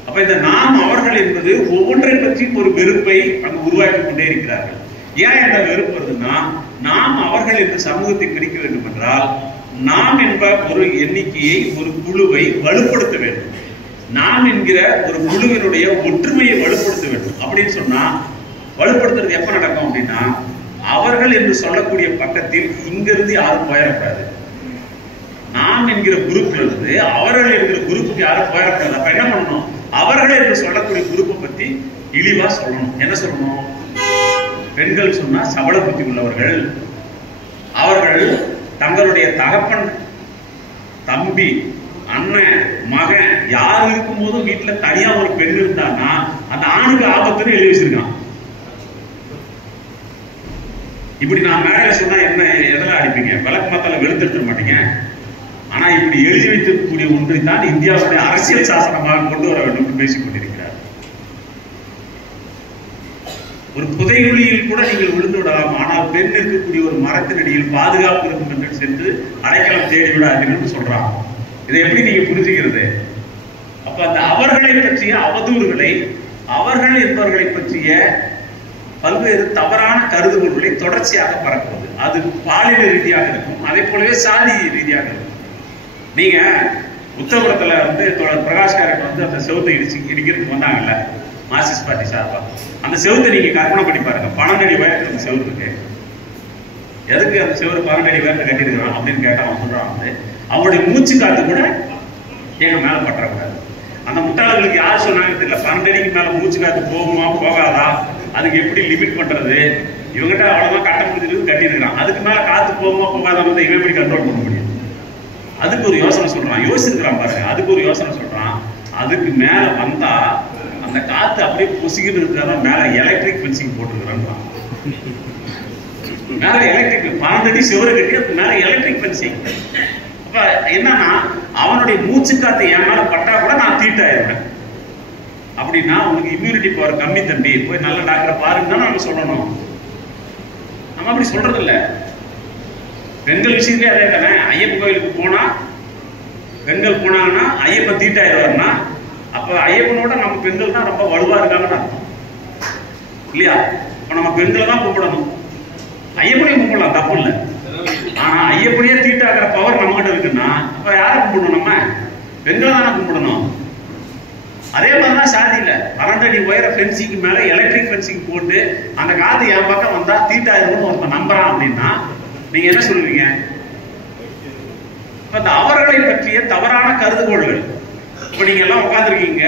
அப்ப இந்த நாம் அவர்கள் என்பது ஒவ்வொன்றை பற்றியும் ஒரு வெறுப்பை அங்கு உருவாக்கி கொண்டே இருக்கிறார்கள். ஏன் இந்த வெறுப்பு வருதுன்னா, நாம் அவர்கள் என்ற சமூகத்தை பிரிக்க வேண்டும் என்றால் நாம் என்ப ஒரு எண்ணிக்கையை, ஒரு குழுவை வலுப்படுத்த வேண்டும். நாம் என்கிற ஒரு குழுவினுடைய ஒற்றுமையை வலுப்படுத்த வேண்டும். அப்படின்னு சொன்னா வலுப்படுத்துறது எப்ப நடக்கும் அப்படின்னா, அவர்கள் என்று சொல்லக்கூடிய பக்கத்தில் இங்கிருந்து யாரும் போயிடக்கூடாது. நாம் என்கிற குரூப்ல இருந்து அவர்கள் என்கிற குரூப்புக்கு யாரும் போயிடக்கூடாது. அப்ப என்ன பண்ணணும், அவர்கள் என்று சொல்லக்கூடிய குரூப்பை பத்தி இழிவா சொல்லணும். என்ன சொல்லணும், பெண்கள் சொன்னா சபல புத்தி உள்ளவர்கள், அவர்கள் தங்களுடைய தகப்பன், தம்பி, அண்ணன், மகன் யார் இருக்கும் போதும் வீட்டுல தனியா ஒரு பெண் இருந்தான்னா அந்த ஆணுக்கு ஆபத்துன்னு எழுதி வச்சிருக்கான். இப்படி நான் மேடையில சொன்னா என்ன எதெல்லாம் அடிப்பீங்க, விளக்கு மாத்தால வெளுத்தெடுத்துட மாட்டீங்க. ஆனா இப்படி எழுதி வைத்திருக்கக்கூடிய ஒன்றை தான் இந்தியாவுடைய அரசியல் சாசனமாக கொண்டு வர வேண்டும் என்று பேசிக் கொண்டிருக்கிறார். ஒரு புதைகுழியில் கூட நீங்கள் விழுந்து விடலாம், ஆனால் பெண் இருக்கக்கூடிய ஒரு மரத்தினடியில் பாதுகாப்பு இருக்கும் என்று சென்று அடைக்கலம் தேடி விடாதீர்கள் சொல்றாங்க. இதை எப்படி நீங்க புரிஞ்சுக்கிறது? அப்ப அந்த அவர்களை பற்றிய அவதூறுகளை, அவர்கள் என்பவர்களை பற்றிய பல்வேறு தவறான கருதுகோள்களை தொடர்ச்சியாக பரப்புவது, அது பாலின ரீதியாக இருக்கும், அதே போலவே சாதி ரீதியாக இருக்கும். நீங்க உத்தவரத்துல தோழர் பிரகாஷ்காரன் அந்த செவத்தை இடிக்கிறதுக்கு வந்தாங்கல்ல மார்க்சிஸ்ட் பார்ட்டி சார்பா, அந்த செவத்தை நீங்க கற்பனை பண்ணி பாருங்க. 12 அடி உயரத்துக்கு அந்த செவரு இருக்கு. எதுக்கு அந்த செவரு 12 அடி உயரத்தை கட்டிருக்கிறான் அப்படின்னு கேட்டா அவன் சொல்றான், அவனுடைய மூச்சு காத்து கூட எங்க மேல பற்றக்கூடாது. அந்த முட்டாளர்களுக்கு யார் சொன்னாங்க தெரியல, 12 அடிக்கு மேல மூச்சு காத்து போகுமா போகாதா, அதுக்கு எப்படி லிமிட் பண்றது, இவங்ககிட்ட அவ்வளவுதான் கட்ட முடிஞ்சிருக்கு கட்டியிருக்கிறான். அதுக்கு மேல காத்து போகாம போகாத வந்து இவன் எப்படி கண்ட்ரோல் பண்ண முடியும்? அதுக்கு ஒரு யோசனை சொல்றான், யோசிச்சிருக்கிறான் பாருங்க. அதுக்கு ஒரு யோசனை சொல்றான், அதுக்கு மேல வந்தா அந்த காத்து அப்படியே பொசிக்கிட்டு இருக்கிறதா மேல எலக்ட்ரிக் ஃபென்சிங் போட்டுருக்கிறான். மேல எலக்ட்ரிக் 12 அடி சுவரை கட்டி அதுக்கு மேல எலக்ட்ரிக் ஃபென்சிங். அப்ப என்னன்னா அவனுடைய மூச்சு காத்து என் மேல பட்டா கூட நான் தீட்டாயிருவேன். அப்படின்னா உனக்கு இம்யூனிட்டி பவர் கம்மி தம்பி, போய் நல்ல டாக்டரை பாருன்னு தான் நம்ம சொல்லணும். நம்ம அப்படி சொல்றது இல்லை. பெண்கள் விஷயத்திலே அதே தானே. ஐயப்பன் கோயிலுக்கு போனா பெண்கள் போனாங்கன்னா ஐயப்பன் தீட்டாயிருவாருன்னா அப்ப ஐயப்பனோட நம்ம பெண்கள் தான் ரொம்ப வலுவா இருக்காங்கன்னு அர்த்தம் இல்லையா? இப்ப நம்ம பெண்களை தான் கும்பிடணும். ஐயப்பனையும் கும்பிடலாம், தப்பு இல்லை. ஆனா ஐயப்பனையே தீட்டாகிற பவர் நம்ம கிட்ட இருக்குன்னா அப்ப யாரை கும்பிடணும்? நம்ம பெண்களை தானே கும்பிடணும். அதே மாதிரிதான் சாதியில 12 அடி உயர ஃபென்சிங்க்கு மேல எலக்ட்ரிக் ஃபென்சிங் போட்டு அந்த காத்து என் பக்கம் வந்தா தீட்டாயிரும்னு ஒருத்தன் நம்புறான் அப்படின்னா நீங்க என்ன சொல்லுவீங்க? அந்த அவர்களை பற்றிய தவறான கருதுகோள்கள். இப்ப நீங்க எல்லாம் உட்காந்துருக்கீங்க,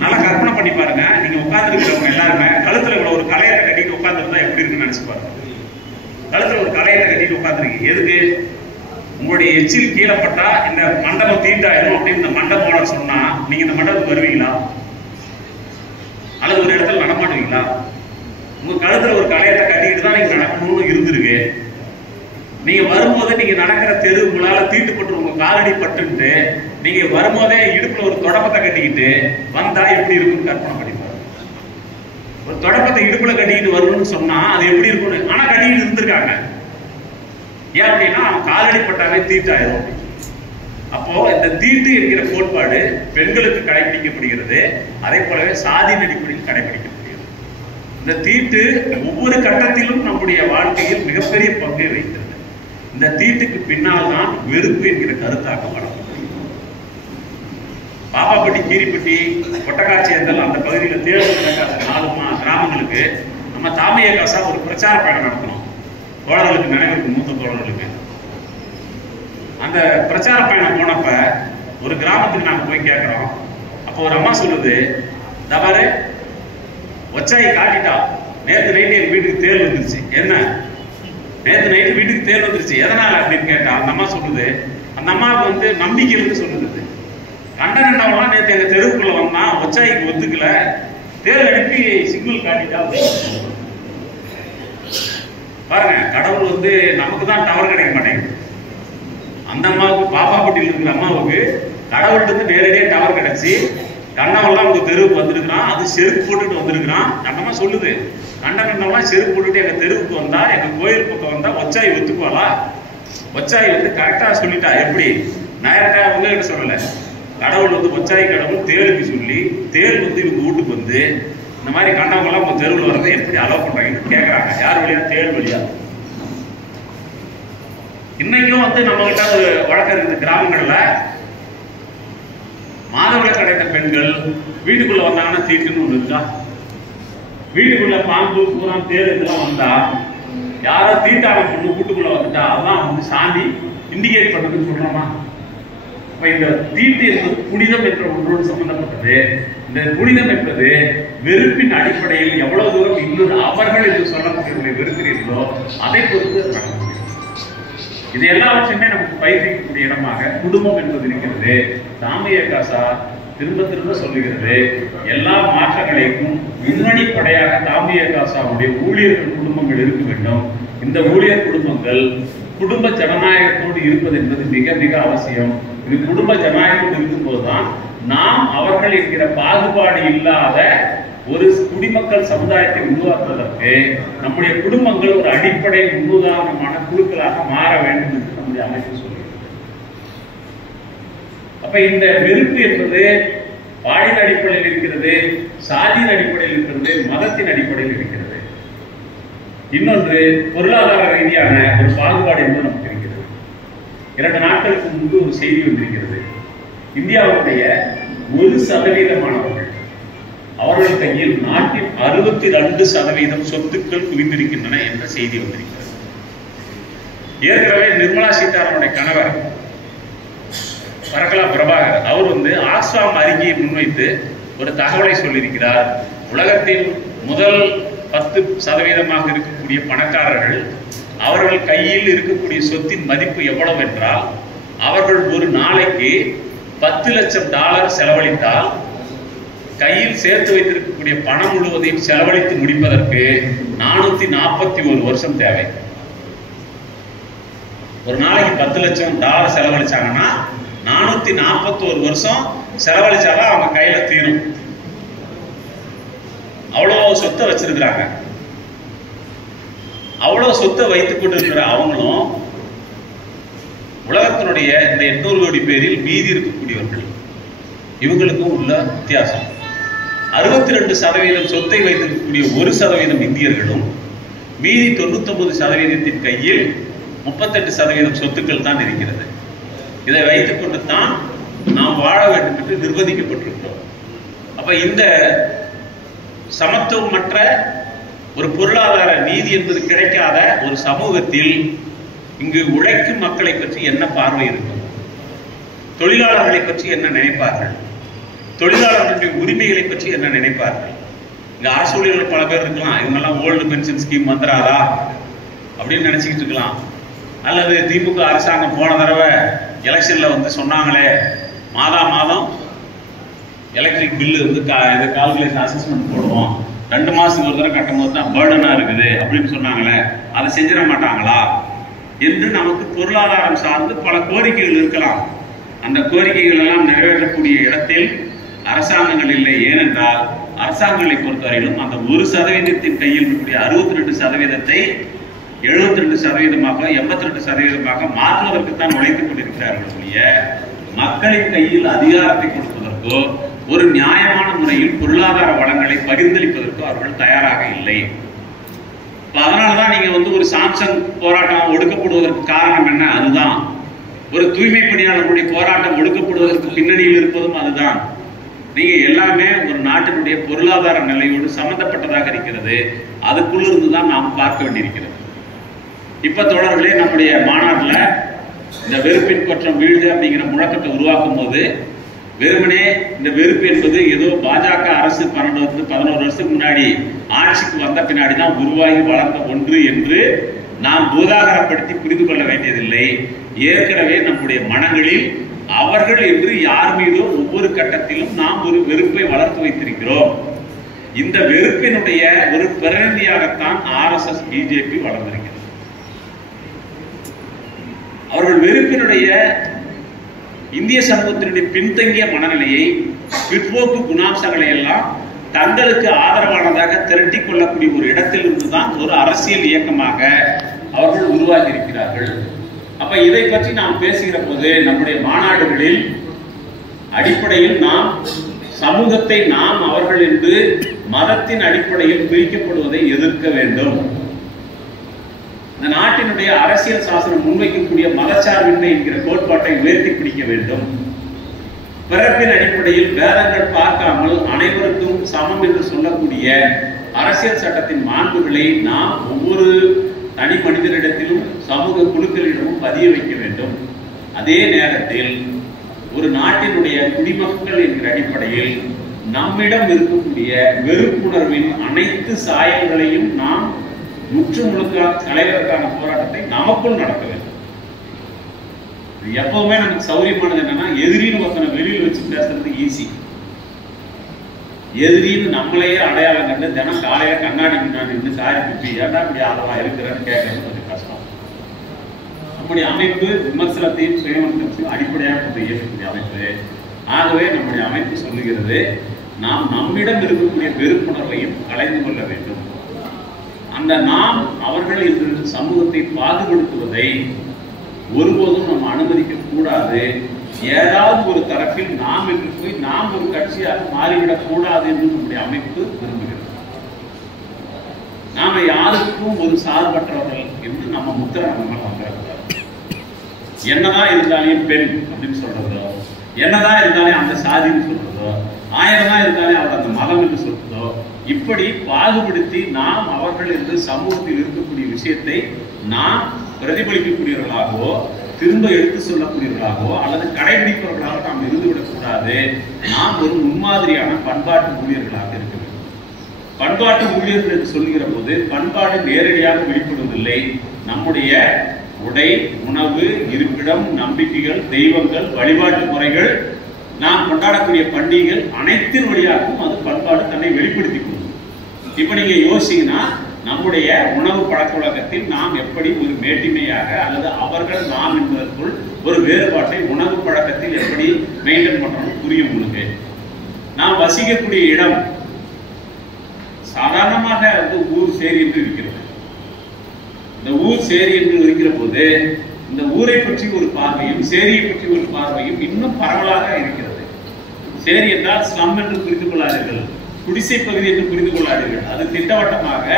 நல்லா கற்பனை பண்ணி பாருங்க. நீங்க உட்காந்துருக்கிறவங்க எல்லாருமே கழுத்துல இவ்வளவு ஒரு கலையத்தை கட்டிட்டு உட்காந்துருந்தா எப்படி இருக்குன்னு நினைச்சு பாருங்க. கழுத்துல ஒரு கலையத்தை கட்டிட்டு உட்காந்துருக்கீங்க. எதுக்கு? உங்களுடைய எச்சில் கீழே பட்டா இந்த மண்டபம் தீட்டாயிரும் அப்படின்னு இந்த மண்டபம் சொன்னா நீங்க இந்த மண்டபத்துக்கு வருவீங்களா? அல்லது ஒரு இடத்துல நடமாட்டுவீங்களா? உங்க கழுத்துல ஒரு கலையத்தை கட்டிக்கிட்டு தான் நீங்க நடக்கணும்னு இருந்திருக்கு. நீங்க வரும்போது நீங்க நடக்கிற தெரு உங்களால தீட்டுப்பட்டு உங்க காலடி பட்டுட்டு நீங்க வரும்போதே இடுப்புல ஒரு தொடப்பத்தை கட்டிக்கிட்டு வந்தா எப்படி இருக்குன்னு கற்பனை பண்ணி பாருங்க. ஒரு தொடப்பத்தை இடுப்புல கட்டிக்கிட்டு வரும்னு சொன்னா அது எப்படி இருக்கும்னு. ஆனா கட்டிக்கிட்டு இருந்திருக்காங்க. ஏன் அப்படின்னா அவன் காலடி பட்டாவே தீட்டாயிரும். அப்போ இந்த தீட்டு என்கிற கோட்பாடு பெண்களுக்கு கடைபிடிக்கப்படுகிறது. அதே போலவே சாதியின் அடிப்படையில் கடைபிடிக்கப்படுகிறது. இந்த தீட்டு ஒவ்வொரு கட்டத்திலும் நம்முடைய வாழ்க்கையில் மிகப்பெரிய பங்கை வைக்கிறது. இந்த தீட்டுக்கு பின்னால் தான் வெறுப்பு என்கிற கருத்தாக்கம் வளரும். பாப்பாப்பட்டி, கீரிப்பட்டி, கொட்டக்காட்சியர்கள் அந்த பகுதியில் தேர்தல் 4 கிராமங்களுக்கு நம்ம தாமிய காசா ஒரு பிரச்சார பயணம் நடத்தணும். தோழர்களுக்கு, நினைவுக்கு மூத்த தோழர்களுக்கு அந்த பிரச்சார பயணம் போனப்ப ஒரு கிராமத்துக்கு நாங்க போய் கேட்கிறோம். அப்போ ஒரு அம்மா சொல்லுது, தவறு ஒச்சாயி காட்டிட்டா, நேற்று நைட்டு எங்க வீட்டுக்கு தேல் வந்துருச்சு. என்ன? நேற்று நைட்டு வீட்டுக்கு தேல் வந்துருச்சு. எதனால அப்படின்னு கேட்டா அந்த அம்மா சொல்லுது, அந்த அம்மாவுக்கு வந்து நம்பிக்கை இருந்து சொல்லுது, கண்டவெல்லாம் நேற்று எங்க தெருவுக்குள்ள வந்தான், ஒச்சாய்க்கு ஒத்துக்கல, தேல் அனுப்பி சிக்னல் காட்டிட்டா. பாருங்க, கடவுள் வந்து நமக்கு தான் டவர் கிடைக்க மாட்டேங்குது. அந்த அம்மாவுக்கு, பாப்பாப்பட்டியில் இருக்கிற அம்மாவுக்கு கடவுள்கிட்ட நேரடியாக டவர் கிடைச்சி கண்டவெல்லாம் உங்க தெருவுக்கு வந்திருக்கிறான், அது செருப்பு போட்டுட்டு வந்திருக்கிறான். கண்டமா சொல்லுது, கண்டவெல்லாம் செருப்பு போட்டுட்டு எங்க தெருவுக்கு வந்தா, எங்க கோயில் பக்கம் வந்தா ஒச்சாய் ஒத்துக்குவாளா? ஒச்சாய் வந்து கரெக்டா சொல்லிட்டா. எப்படி? நேரட்டா உங்ககிட்ட சொல்லல. கடவுள் வந்து ஒச்சாய் கடவுள் தேலுக்கு சொல்லி, தேல் வந்து இவங்க வீட்டுக்கு வந்து இந்த மாதிரி கண்டவங்கெல்லாம் உங்க தெருவில் வரதை எப்படி அலோவ் பண்றாங்கன்னு கேட்கறாங்க. யார் வழியா? தேல் வழியா. இன்னைக்கும் வந்து நம்ம கிட்ட ஒரு வழக்கம் இருக்குது. கிராமங்கள்ல மாதவிலக்கு அடைந்த பெண்கள் வீட்டுக்குள்ள வந்தாங்கன்னா தீட்டுன்னு ஒண்ணு இருக்கா? வீட்டுக்குள்ள பாம்பு, பூராம், தேல் இதெல்லாம் வந்தா, யாரோ தீட்டான பொண்ணு வீட்டுக்குள்ள வந்துட்டா அதெல்லாம் வந்து சாந்தி இண்டிகேட் பண்ணுறதுன்னு சொல்றோமா? அப்ப இந்த தீட்டு என்பது புனிதம் என்ற ஒன்றோடு சம்பந்தப்பட்டது. இந்த புனிதம் என்பது வெறுப்பின் அடிப்படையில் எவ்வளவு தூரம் இன்னொரு அவர்கள் என்று சொல்லக்கூடியவர்களை வெறுக்கிறீர்களோ அதை பொறுத்து நடக்க முடியும். இது எல்லாவற்றையுமே நமக்கு பயிற்சிக்கக்கூடிய இடமாக குடும்பம் என்பது இருக்கிறது. தாமிய காசா திரும்ப திரும்ப சொல்லுகிறது, எல்லா மாற்றங்களையும் முன்னணி படையாக தாமிய காசாவுடைய ஊழியர்கள் குடும்பங்கள் இருக்க வேண்டும். இந்த ஊழியர் குடும்பங்கள் குடும்ப ஜனநாயகத்தோடு இருப்பது என்பது மிக மிக அவசியம். இது குடும்ப ஜனநாயகத்தோடு இருக்கும்போதுதான் நாம் அவர்கள் என்கிற பாகுபாடு இல்லாத ஒரு குடிமக்கள் சமுதாயத்தை உருவாக்குவதற்கு நம்முடைய குடும்பங்கள் ஒரு அடிப்படை முன்னுதாரணமான குழுக்களாக மாற வேண்டும் என்று நம்முடைய அமைப்பு சொல்கிறது. அப்ப இந்த வெறுப்பு என்பது பாலின அடிப்படையில் இருக்கிறது, சாதியின் அடிப்படையில் இருக்கிறது, மதத்தின் அடிப்படையில் இருக்கிறது. இன்னொன்று பொருளாதார ரீதியான ஒரு பாகுபாடு என்பது நமக்கு இருக்கிறது. 2 நாட்களுக்கு முன்பு ஒரு செய்தி வந்திருக்கிறது. இந்தியாவுடைய 1% அவர்கள் கையில் நாட்டின் 62% சொத்துக்கள் குவிந்திருக்கின்றன என்ற செய்தி வந்திருக்கிறது. ஏற்கனவே நிர்மலா சீதாராமனுடைய கணவர் பரகலா பிரபாகர் அவர் வந்து ஆக்ஸ்ஃபாம் அறிக்கையை முன்வைத்து ஒரு தகவலை சொல்லியிருக்கிறார். உலகத்தின் முதல் 10% இருக்கக்கூடிய பணக்காரர்கள் அவர்கள் கையில் இருக்கக்கூடிய சொத்தின் மதிப்பு எவ்வளவு என்றால் அவர்கள் ஒரு நாளைக்கு $10 லட்சம் செலவழித்தால் கையில் சேர்த்து வைத்திருக்கக்கூடிய பணம் முழுவதையும் செலவழித்து முடிப்பதற்கு 441 வருஷம் தேவை. ஒரு நாளைக்கு $10 லட்சம் செலவழிச்சாங்கன்னா 441 வருஷம் செலவழிச்சாதான் அவங்க கையில தீரும். அவ்வளவு சொத்தை வச்சிருக்கிறாங்க. அவ்வளவு சொத்தை வைத்துக் கொண்டிருக்கிற அவங்களும் உலகத்தினுடைய இந்த 800 கோடி பேரில் மீதி இருக்கக்கூடியவர்கள். இவங்களுக்கும் உள்ள வித்தியாசம் 62% சொத்தை வைத்திருக்கக்கூடிய 1% இந்தியர்களும் மீதி 99% கையில் 38% சொத்துக்கள் தான் இருக்கிறது. இதை வைத்துக் கொண்டு தான் நாம் வாழ வேண்டும் என்று நிர்பந்திக்கப்பட்டிருக்கிறோம். அப்ப இந்த சமத்துவமற்ற ஒரு பொருளாதார நீதி என்பது கிடைக்காத ஒரு சமூகத்தில் இங்கு உழைக்கும் மக்களை பற்றி என்ன பார்வை இருக்கும்? தொழிலாளர்களை பற்றி என்ன நினைப்பார்கள்? தொழிலாளர்களுடைய உரிமைகளை பற்றி என்ன நினைப்பார்கள்? இங்க அரசு ஊழியர்கள் பல பேர் இருக்கலாம், இவங்கெல்லாம் ஓல்டு பென்ஷன் ஸ்கீம் வந்துடாதா அப்படின்னு நினைச்சுக்கிட்டு இருக்கலாம். அல்லது திமுக அரசாங்கம் போன தடவை எலெக்ஷன்ல வந்து சொன்னாங்களே மாதம் எலக்ட்ரிக் பில்லு வந்து கால்குலேஷன் அசஸ்மெண்ட் போடுவோம், 2 மாசத்துக்கு ஒரு தடவை கட்டும் போது தான் பேர்டனா இருக்குது அப்படின்னு சொன்னாங்களே, அதை செஞ்சிட மாட்டாங்களா என்று நமக்கு பொருளாதாரம் சார்ந்து பல கோரிக்கைகள் இருக்கலாம். அந்த கோரிக்கைகள் எல்லாம் நிறைவேற்றக்கூடிய இடத்தில் அரசாங்கங்கள் இல்லை. ஏனென்றால் அரசாங்கங்களை பொறுத்தவரையிலும் அந்த 1% கையில் இருக்கக்கூடிய 62%-ஐ 72%-ஆக 82%-ஆக மாற்றுவதற்குத்தான் உழைத்துக் கொண்டிருக்கிறார்கள் ஒழிய மக்களின் கையில் அதிகாரத்தை கொடுப்பதற்கோ ஒரு நியாயமான முறையில் பொருளாதார வளங்களை பகிர்ந்தளிப்பதற்கோ அவர்கள் தயாராக இல்லை. அதனாலதான் நீங்க வந்து ஒரு சாம்சங் போராட்டம் ஒடுக்கப்படுவதற்கு காரணம் என்ன? அதுதான். ஒரு தூய்மை பணியாளர்களுடைய போராட்டம் ஒடுக்கப்படுவதற்கு பின்னணியில் இருப்பதும் அதுதான். நீங்க எல்லாமே ஒரு நாட்டினுடைய பொருளாதார நிலையோடு சம்பந்தப்பட்டதாக இருக்கிறது. அதுக்குள்ள இருந்துதான் நாம் பார்க்க வேண்டியிருக்கிறது. இப்ப தோழர்களே, நம்முடைய மாநாட்டில் இந்த வெறுப்பின் குற்றம் வீழ்து அப்படிங்கிற முழக்கத்தை உருவாக்கும் போது வெறுமனே இந்த வெறுப்பு என்பது ஏதோ பாஜக அரசு 11 வருஷத்துக்கு முன்னாடி ஆட்சிக்கு வந்த பின்னாடி தான் உருவாகி வளர்ந்த ஒன்று என்று நாம் பூதாகரப்படுத்தி புரிந்து கொள்ள வேண்டியதில்லை. ஏற்கனவே நம்முடைய மனங்களில் அவர்கள் என்று யார் மீதும் ஒவ்வொரு கட்டத்திலும் நாம் ஒரு வெறுப்பை வளர்த்து வைத்திருக்கிறோம். இந்த வெறுப்பினுடைய ஒரு பிரதிநிதியாகத்தான் RSS BJP வளர்ந்திருக்கிறது. அவர்கள் வெறுப்பினுடைய இந்திய சமூகத்தினுடைய பின்தங்கிய மனநிலையை, பிற்போக்கு குணாம்சங்களை எல்லாம் தங்களுக்கு ஆதரவானதாக திரட்டிக் கொள்ளக்கூடிய ஒரு இடத்தில் இருந்துதான் ஒரு அரசியல் இயக்கமாக அவர்கள் உருவாகி இருக்கிறார்கள். அப்ப இதை பற்றி நாம் பேசுகிற போது நம்முடைய மாநாடுகளில் அடிப்படையில் நாம் சமூகத்தை நாம் அவர்கள் என்று மதத்தின் அடிப்படையில் பிரிக்கப்படுவதை எதிர்க்க வேண்டும். இந்த நாட்டினுடைய அரசியல் சாசனம் முன்வைக்கக்கூடிய மதச்சார்பின்மை என்கிற கோட்பாட்டை உயர்த்தி பிடிக்க வேண்டும். பிறப்பின் அடிப்படையில் வேதங்கள் பார்க்காமல் அனைவருக்கும் சமம் என்று சொல்லக்கூடிய அரசியல் சட்டத்தின் மாண்புகளை நாம் ஒவ்வொரு தனி மனிதரிடத்திலும் சமூக குழுக்களிடமும் பதிய வைக்க வேண்டும். அதே நேரத்தில் ஒரு நாட்டினுடைய குடிமக்கள் என்கிற அடிப்படையில் நம்மிடம் இருக்கக்கூடிய வெறுப்புணர்வின் அனைத்து சாயல்களையும் நாம் முற்று முழுக்க களைவதற்கான போராட்டத்தை நமக்குள் நடக்க வேண்டும். எப்பவுமே நமக்கு சௌரியமானது என்னன்னா, எதிரின்னு ஒருத்தனை வெளியில் வச்சு பேசுறது ஈஸி. எதிரின்னு நம்மளையே அடையாளம் கண்டு தினம் காலையில கண்ணாடி முன்னாடி இருந்து சாரி பிப்பி ஏன்னா இப்படி ஆதரவா இருக்கிறேன்னு கேட்கறது கொஞ்சம் கஷ்டம். நம்முடைய அமைப்பு விமர்சனத்தையும் சுயமனத்தையும் அடிப்படையாக கொண்டு இயக்கக்கூடிய அமைப்பு. ஆகவே நம்முடைய அமைப்பு சொல்லுகிறது, நாம் நம்மிடம் இருக்கக்கூடிய வெறுப்புணர்வையும் கலைந்து கொள்ள வேண்டும். அந்த நாம் அவர்கள் என்று சமூகத்தை பாகுபடுத்துவதை ஒருபோதும் நம்ம அனுமதிக்க கூடாது. ஏதாவது ஒரு தரப்பில் நாம் என்று போய் நாம் ஒரு கட்சியாக மாறிவிடக் கூடாது என்று நம்முடைய அமைப்பு விரும்புகிறது. நாம யாருக்கும் ஒரு சார்பற்றவர்கள் என்று நம்ம முத்திரை நம்ம வந்துடக்கூடாது. என்னதான் இருந்தாலும் பெண் அப்படின்னு சொல்றதோ, என்னதான் இருந்தாலும் அந்த சாதின்னு சொல்றதோ, 1000 தான் இருந்தாலும் அவர் அந்த மதம் என்று சொல்றதோ, இப்படி பாகுபடுத்தி நாம் அவர்கள் என்று சமூகத்தில் இருக்கக்கூடிய விஷயத்தை நாம் பிரதிபலிக்கக்கூடியவர்களாகவோ திரும்ப எடுத்து சொல்லக்கூடியவர்களாகவோ அல்லது கடைபிடிப்பவர்களாக நாம் இருந்துவிடக் கூடாது. நாம் ஒரு முன்மாதிரியான பண்பாட்டு ஊழியர்களாக இருக்க வேண்டும். பண்பாட்டு ஊழியர்கள் என்று சொல்கிற போது பண்பாடு நேரடியாக வெளிப்படுவதில்லை. நம்முடைய உடை, உணவு, இருப்பிடம், நம்பிக்கைகள், தெய்வங்கள், வழிபாட்டு முறைகள், நாம் கொண்டாடக்கூடிய பண்டிகைகள் அனைத்தின் வழியாகவும் அது பண்பாடு தன்னை வெளிப்படுத்திக் கொள்ளும். இப்ப நீங்க யோசிங்கன்னா நம்முடைய உணவு பழக்க வழக்கத்தில் நாம் எப்படி ஒரு மேட்டிமையாக அல்லது அவர்கள் நாம் என்பதற்குள் ஒரு வேறுபாட்டை உணவு பழக்கத்தில் எப்படி மெயின்டைன் பண்றோம்னு புரியும் உங்களுக்கு. நாம் வசிக்கக்கூடிய இடம் சாதாரணமாக வந்து ஊர் சேரி என்று இருக்கிறது. இந்த ஊர் சேரி என்று இருக்கிற போது இந்த ஊரை பற்றி ஒரு பார்வையும் சேரியை பற்றி ஒரு பார்வையும் இன்னும் பரவலாக இருக்கிறது. சேரி என்றால் ஸ்லம் என்று புரிந்து கொள்ளாதீர்கள், குடிசை பகுதி என்று புரிந்து கொள்ளாதீர்கள். அது திட்டவட்டமாக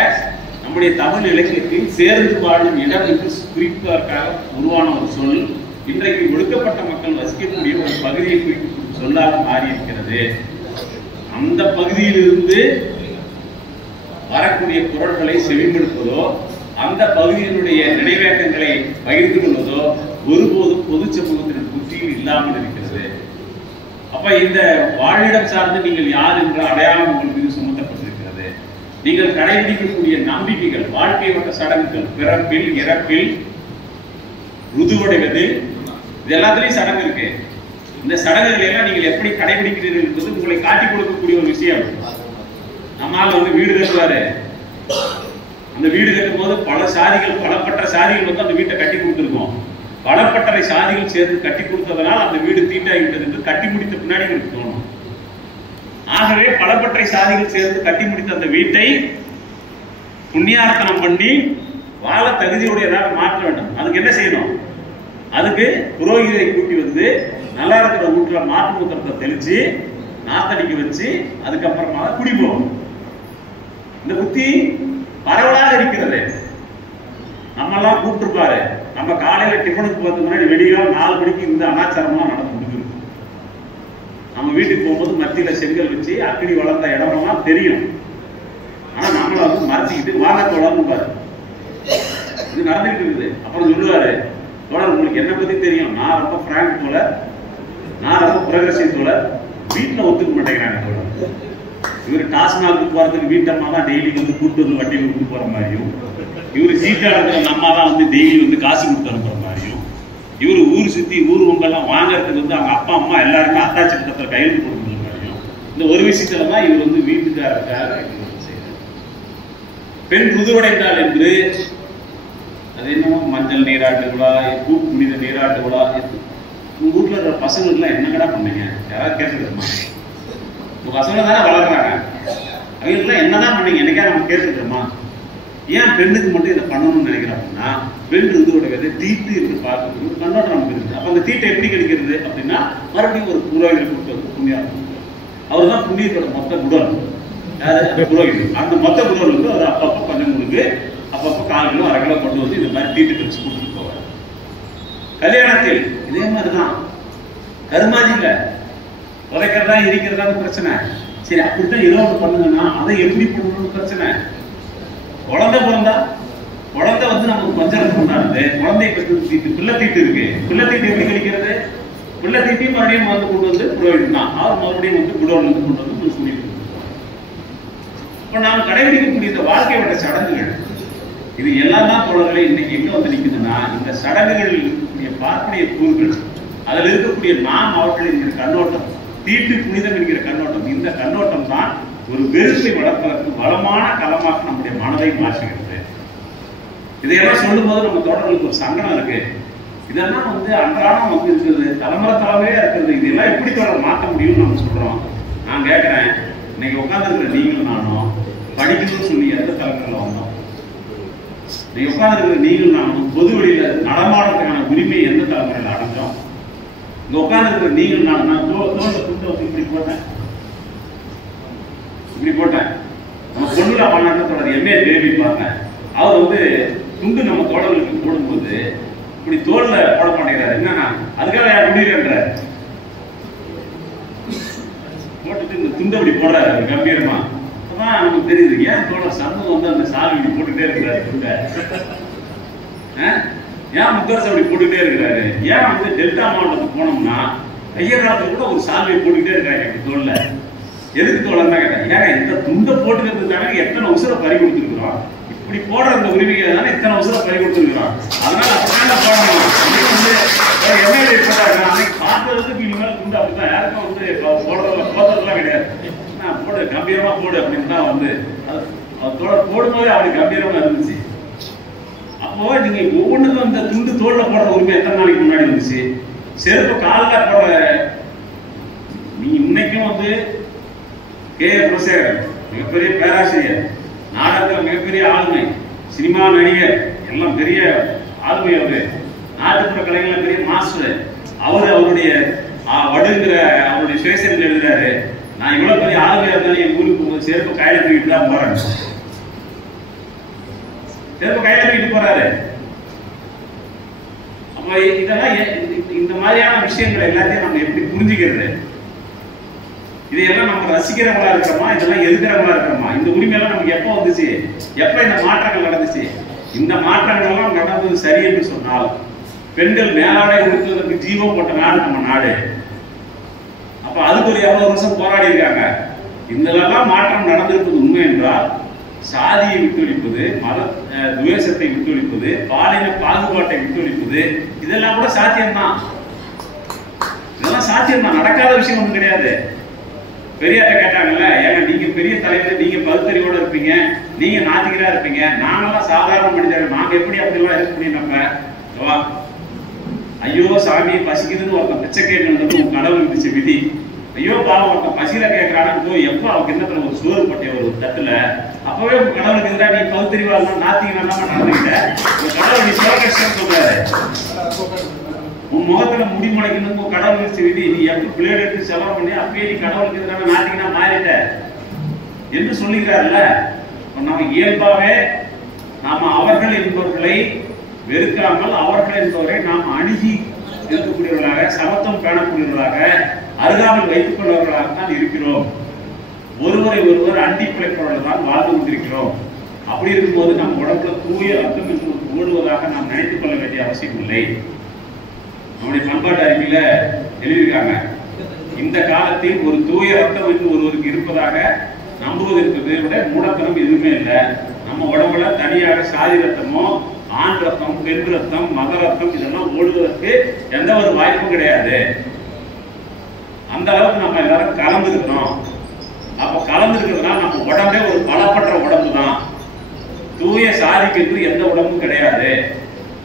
நம்முடைய தமிழ் இலக்கியத்தில் சேர்ந்து வாழும் இடம் என்று குறிப்பதற்காக உருவான ஒரு சொல். இன்றைக்கு ஒடுக்கப்பட்ட மக்கள் வசிக்கக்கூடிய ஒரு பகுதியை குறிக்கும் சொல்லாக மாறி இருக்கிறது. அந்த பகுதியிலிருந்து வரக்கூடிய குரல்களை செவிமடுப்பதோ அந்த பகுதியினுடைய நினைவேக்கங்களை பகிர்ந்து கொள்வதோ ஒருபோதும் பொது சமூகத்தின் புத்தியில் இல்லாமல் இருக்கிறது. அப்ப இந்த வாழிடம் சார்ந்து நீங்கள் யார் என்ற அடையாளம் உங்கள் மீது சுமத்தப்பட்டிருக்கிறது. நீங்கள் கடைபிடிக்கக்கூடிய நம்பிக்கைகள், வாழ்க்கை வட்ட சடங்குகள், பிறப்பில், இறப்பில், ருதுவடைவது, இது எல்லாத்துலயும் சடங்கு இருக்கு. இந்த சடங்குகளை எல்லாம் நீங்கள் எப்படி கடைபிடிக்கிறீர்கள் என்பது உங்களை காட்டிக் கொடுக்கக்கூடிய ஒரு விஷயம். நம்மால வந்து வீடு கட்டுவாரு, அந்த வீடு கட்டும் போது பல சாதிகள், பலப்பட்ட சாதிகள் வந்து அந்த வீட்டை கட்டி கொடுத்துருக்கோம். பலப்பட்டறை சாதிகள் சேர்ந்து கட்டி கொடுத்ததனால் அந்த வீடு தீட்டாகிவிட்டது என்று கட்டி முடித்த பின்னாடி எனக்கு தோணும். ஆகவே பலப்பட்டறை சாதிகள் சேர்ந்து கட்டி முடித்த அந்த வீட்டை புண்ணியார்த்தனம் பண்ணி வாழ தகுதியுடையதாக மாற்ற வேண்டும். அதுக்கு என்ன செய்யணும்? அதுக்கு புரோகிதரை கூட்டி வந்து நல்லா இருக்கிற வீட்டுல மாற்று மூத்திரத்தை தெளிச்சு நாத்தடிக்க வச்சு அதுக்கப்புறமா குடி போகணும். இந்த புத்தி பரவலாக இருக்கிறது. நம்ம எல்லாம் கூப்பிட்டுருப்பாரு, நம்ம காலையில டிஃபனுக்கு போறதுக்கு முன்னாடி வெடிகால 4 மணிக்கு இந்த அனாச்சாரம்லாம் நடந்து முடிஞ்சிருக்கு. நம்ம வீட்டுக்கு போகும்போது மத்தியில செங்கல் வச்சு அக்கடி வளர்ந்த இடமெல்லாம் தெரியும். ஆனா நம்மள வந்து மறைச்சிக்கிட்டு வாங்க தோழர்னு பாரு, இது நடந்துகிட்டு இருக்குது. அப்புறம் சொல்லுவாரு, தோழர் உங்களுக்கு என்ன பத்தி தெரியும், நான் ரொம்ப பிராங்க் தோழர், நான் ரொம்ப புரகசிவ் தோழர், வீட்டுல ஒத்துக்க மாட்டேங்கிறாங்க தோழர். இவர் டாஸ்மாக்கு போறதுக்கு வீட்டம்மா தான் டெய்லி வந்து கூட்டு வந்து வட்டி கொடுத்து போற மாதிரியும், இவர் சீட்டாளர்கள் நம்ம தான் வந்து டெய்லி வந்து காசு கொடுத்து அனுப்புற மாதிரியும், இவர் ஊர் சுத்தி ஊர் உங்கெல்லாம் வாங்கறதுக்கு வந்து அவங்க அப்பா அம்மா எல்லாருமே அத்தாட்சி பத்திரத்துல கையெழுத்து கொடுக்குற மாதிரியும், இந்த ஒரு விஷயத்துல தான் இவர் வந்து வீட்டுக்காரருக்காக செய்யறார். பெண் ருதுவடைந்தாள் என்று அது என்னமோ மஞ்சள் நீராட்டு விழா, புனித நீராட்டு விழா, உங்க வீட்டுல இருக்கிற பசங்களுக்கு என்ன கடா பண்ணீங்க? யாராவது கேட்டுக்கிறோமா? உங்க பசங்க தானே வளர்க்குறாங்க, அவங்களுக்குலாம் என்னதான் பண்ணீங்க? என்னைக்கா நம்ம கேட்டுக்கிறோமா? ஏன் பெண்ணுக்கு மட்டும் இதை பண்ணணும்னு நினைக்கிறோம் அப்படின்னா, பெண் ருதுவடைவதை தீட்டு என்று பார்க்கக்கூடிய ஒரு கண்ணோட்டம் நமக்கு இருக்குது. அப்ப அந்த தீட்டை எப்படி கிடைக்கிறது அப்படின்னா, மறுபடியும் ஒரு புரோகிதரை கூட்டு வந்து புண்ணியம், அவர் தான் புண்ணியத்தோட மொத்த குடல். யாரு? புரோகிதர். அந்த மொத்த குடல் வந்து அது அப்பப்போ கொஞ்சம் உங்களுக்கு அப்பப்போ 4 கிலோ 1/2 கிலோ கொண்டு வந்து இந்த மாதிரி தீட்டு பிரிச்சு கொடுத்துட்டு போவார். கல்யாணத்தில் இதே மாதிரிதான் கருமாதியில உதைக்கிறதா இருக்கிறதா பிரச்சனை. சரி, அப்படித்தான் ஏதோ ஒன்று பண்ணுங்கன்னா அதை எப்படி பண்ணணும்னு பிரச்சனை. குழந்தை பிறந்தா குழந்தை வந்து நமக்கு கொஞ்சம் கொண்டாடுது, குழந்தைய பற்றி தீட்டு, பிள்ளை தீட்டு இருக்கு. பிள்ளை தீட்டு எப்படி கழிக்கிறது? பிள்ளை தீட்டையும் மறுபடியும் வந்து கொண்டு வந்து புரோகிதம் தான், அவர் மறுபடியும் வந்து குடோன்ல இருந்து கொண்டு வந்து சொல்லிட்டு. இப்ப நாம் கடைபிடிக்கக்கூடிய இந்த வாழ்க்கை வட்ட சடங்குகள், இது எல்லாம் தான் தோழர்களே இன்னைக்கு எங்க வந்து நிற்குதுன்னா, இந்த சடங்குகளில் இருக்கக்கூடிய பார்ப்பனைய கூறுகள், அதில் இருக்கக்கூடிய நாம் அவர்கள் என்கிற கண்ணோட்டம், தீட்டு புனிதம் என்கிற கண்ணோட்டம், இந்த கண்ணோட்டம் தான் ஒரு வெறுப்பை வளர்ப்பதற்கு வளமான களமாக நம்முடைய மனதை மாற்றுகிறது. இதையெல்லாம் சொல்லும் போது நம்ம தோழர்களுக்கு ஒரு சங்கடம் இருக்கு. இதெல்லாம் வந்து அன்றாடம் வந்து இருக்கிறது, தலைமுறை தலைமையா இருக்கிறது. இதெல்லாம் எப்படி தொடர் மாற்ற முடியும்னு நம்ம சொல்றோம். நான் கேட்கிறேன், இன்னைக்கு உட்காந்துருக்கிற நீங்களும் நானும் படிக்கணும்னு சொல்லி எந்த தலைமையில வந்தோம்? நீங்க உட்காந்துருக்கிற நீங்களும் நானும் பொது வெளியில நடமாடுறதுக்கான உரிமை எந்த தலைமுறையில் அடைஞ்சோம்? இங்க உட்காந்துருக்கிற நீங்களும் நானும், நான் தோல்ல துண்டை வந்து இப்படி போட்டேன். நம்ம பொண்ணுல மாநாட்டத்தோட எம்ஏ தேவி பார்த்தேன். அவர் வந்து துண்டு நம்ம தோழர்களுக்கு போடும்போது இப்படி தோல்ல போட மாட்டேங்கிறாரு. என்னன்னா அதுக்காக யார் முடியலன்ற போட்டுட்டு இந்த துண்டை இப்படி போடுறாரு கம்பீரமா. அப்பதான் நமக்கு தெரியுது ஏன் தோழர் சண்முகம் வந்து அந்த சாவி இப்படி போட்டுட்டே இருக்கிறாரு துண்டை. ஏன் முத்தரசு அப்படி போட்டுட்டே இருக்கிறாரு? ஏன் வந்து டெல்டா மாவட்டத்துக்கு போனோம்னா ஐயர் காலத்துல கூட ஒரு சால்வையை போட்டுக்கிட்டே இருக்காங்க அப்படி தோல்ல. எதுக்கு தோழர் தான் கேட்டேன். ஏங்க இந்த துண்டை போட்டுக்கிறதுக்காக எத்தனை உசுரை பறி கொடுத்துருக்குறோம், இப்படி போடுற இந்த உரிமைகளை தானே இத்தனை உசுரை பறி கொடுத்துருக்குறோம். அதனால அப்படிதான் போடணும். என்ன ஏற்பட்டாங்க அன்னைக்கு பார்த்ததுக்கு இனிமேல் துண்டு அப்படிதான் யாருக்கும் வந்து போடுறதுலாம் கிடையாது. போடு கம்பீரமா போடு அப்படின்னு தான் வந்து தோழர் போடும்போது அவனுக்கு கம்பீரமா இருந்துச்சு. அப்போ நீங்க ஒவ்வொன்றுக்கும் இந்த துண்டு தோல்ல போடுற உரிமை எத்தனை நாளைக்கு முன்னாடி இருந்துச்சு. செருப்பு காலில் போடுற நீ இன்னைக்கும் வந்து K.A. குலசேகரன் மிகப்பெரிய பேராசிரியர், நாடகத்தில் மிகப்பெரிய ஆளுமை, சினிமா நடிகர், எல்லாம் பெரிய ஆளுமை. அவரு நாட்டுப்புற கலைஞர்கள் பெரிய மாஸ்டர். அவருடைய வடுங்கிற அவருடைய சுயசரியில் எழுதுறாரு, நான் இவ்வளவு பெரிய ஆளுமையா இருந்தாலும் என் ஊருக்கு போகும்போது செருப்பு கையில தூக்கிட்டு தான் போறேன். செருப்பு கையில தூக்கிட்டு போறாரு. அப்ப இதெல்லாம் இந்த மாதிரியான விஷயங்கள் எல்லாத்தையும் நம்ம எப்படி புரிஞ்சுக்கிறது? இதையெல்லாம் நம்ம ரசிக்கிறவங்களா இருக்கிறோமா, இதெல்லாம் எதிர்க்கிறவங்களா இருக்கிறோமா? இந்த உரிமையெல்லாம் நமக்கு எப்போ வந்துச்சு, எப்ப இந்த மாற்றங்கள் நடந்துச்சு? இந்த மாற்றங்கள் எல்லாம் நடந்தது சரி என்று சொன்னால் பெண்கள் மேலாடை உடுத்துவதற்கு ஜீவம் போட்ட நாடு நம்ம நாடு. அப்ப அதுக்கு ஒரு 200 வருஷம் போராடி இருக்காங்க. இதெல்லாம் மாற்றம் நடந்திருப்பது உண்மை என்றால் சாதியை விட்டுவிப்பது, மத துவேஷத்தை விட்டுவிப்பது, பாலின பாகுபாட்டை விட்டுவிப்பது, இதெல்லாம் கூட சாத்தியம்தான். இதெல்லாம் சாத்தியம்தான், நடக்காத விஷயம் ஒன்றும் கிடையாது. பெரியார்ட்ட கேட்டாங்கல்ல, ஏன்னா நீங்க பெரிய தலைவர், நீங்க பகுத்தறிவோட இருப்பீங்க, நீங்க நாத்திகரா இருப்பீங்க, நாங்கெல்லாம் சாதாரண மனிதர்கள், நாங்க எப்படி அப்படிலாம் இருக்க முடியும்? நம்ம ஐயோ சாமி பசிக்குதுன்னு ஒருத்தன் பிச்சை கேட்கறது உங்க கடவுள் இருந்துச்சு விதி. ஐயோ பாவம் ஒருத்தன் பசியில கேட்கறான்னு எப்போ அவன் கிண்ணத்துல ஒரு சோறு பட்டிய ஒரு தட்டுல, அப்பவே உங்க கடவுளுக்கு இருந்தா நீ பகுத்தறிவா நாத்திகனா நடந்துக்கிட்ட உங்க கடவுள் நீ சோகஷ்டம் சொல்றாரு. உன் முகத்துல முடி முளைக்கணும் உங்க கடவுள் இருந்துச்சு விதி. நீ எப்ப பிளேட் எடுத்து செலவு பண்ணி அப்பயே நீ கடவுளுக்கு இருந்தா நாத்திகனா மாறிட்ட என்று சொல்லுகிறார்ல. நம்ம இயல்பாவே நாம அவர்கள் என்பவர்களை வெறுக்காமல் அவர்கள் என்பவரை நாம் அணுகி இருக்கக்கூடியவர்களாக, சமத்துவம் பேணக்கூடியவர்களாக, அருகாமல் வைத்துக் கொள்வர்களாக தான் இருக்கிறோம். ஒருவரை ஒருவர் அண்டி பிழைப்பவர்கள் தான் வாழ்ந்து கொண்டிருக்கிறோம். அப்படி இருக்கும்போது நம் உடம்புல தூய ரத்தம் என்று ஓடுவதாக நாம் நினைத்துக் கொள்ள வேண்டிய அவசியம் இல்லை. நம்முடைய பண்பாட்டு அறிக்கையில எழுதியிருக்காங்க, இந்த காலத்தில் ஒரு தூய ரத்தம் என்று ஒருவருக்கு இருப்பதாக நம்புவது என்பதை விட மூடத்தனம் எதுவுமே இல்லை. நம்ம உடம்புல தனியாக சாதி ரத்தமோ, ஆண் ரத்தம், பெண் ரத்தம், மத ரத்தம் இதெல்லாம் ஓடுவதற்கு எந்த ஒரு வாய்ப்பும் கிடையாது. அந்த அளவுக்கு நம்ம எல்லாரும் கலந்துருக்கணும். அப்ப கலந்துருக்கிறதுனால நம்ம உடம்பே ஒரு பலப்பற்ற உடம்பு தான். தூய சாதிக்கு என்று எந்த உடம்பும் கிடையாது.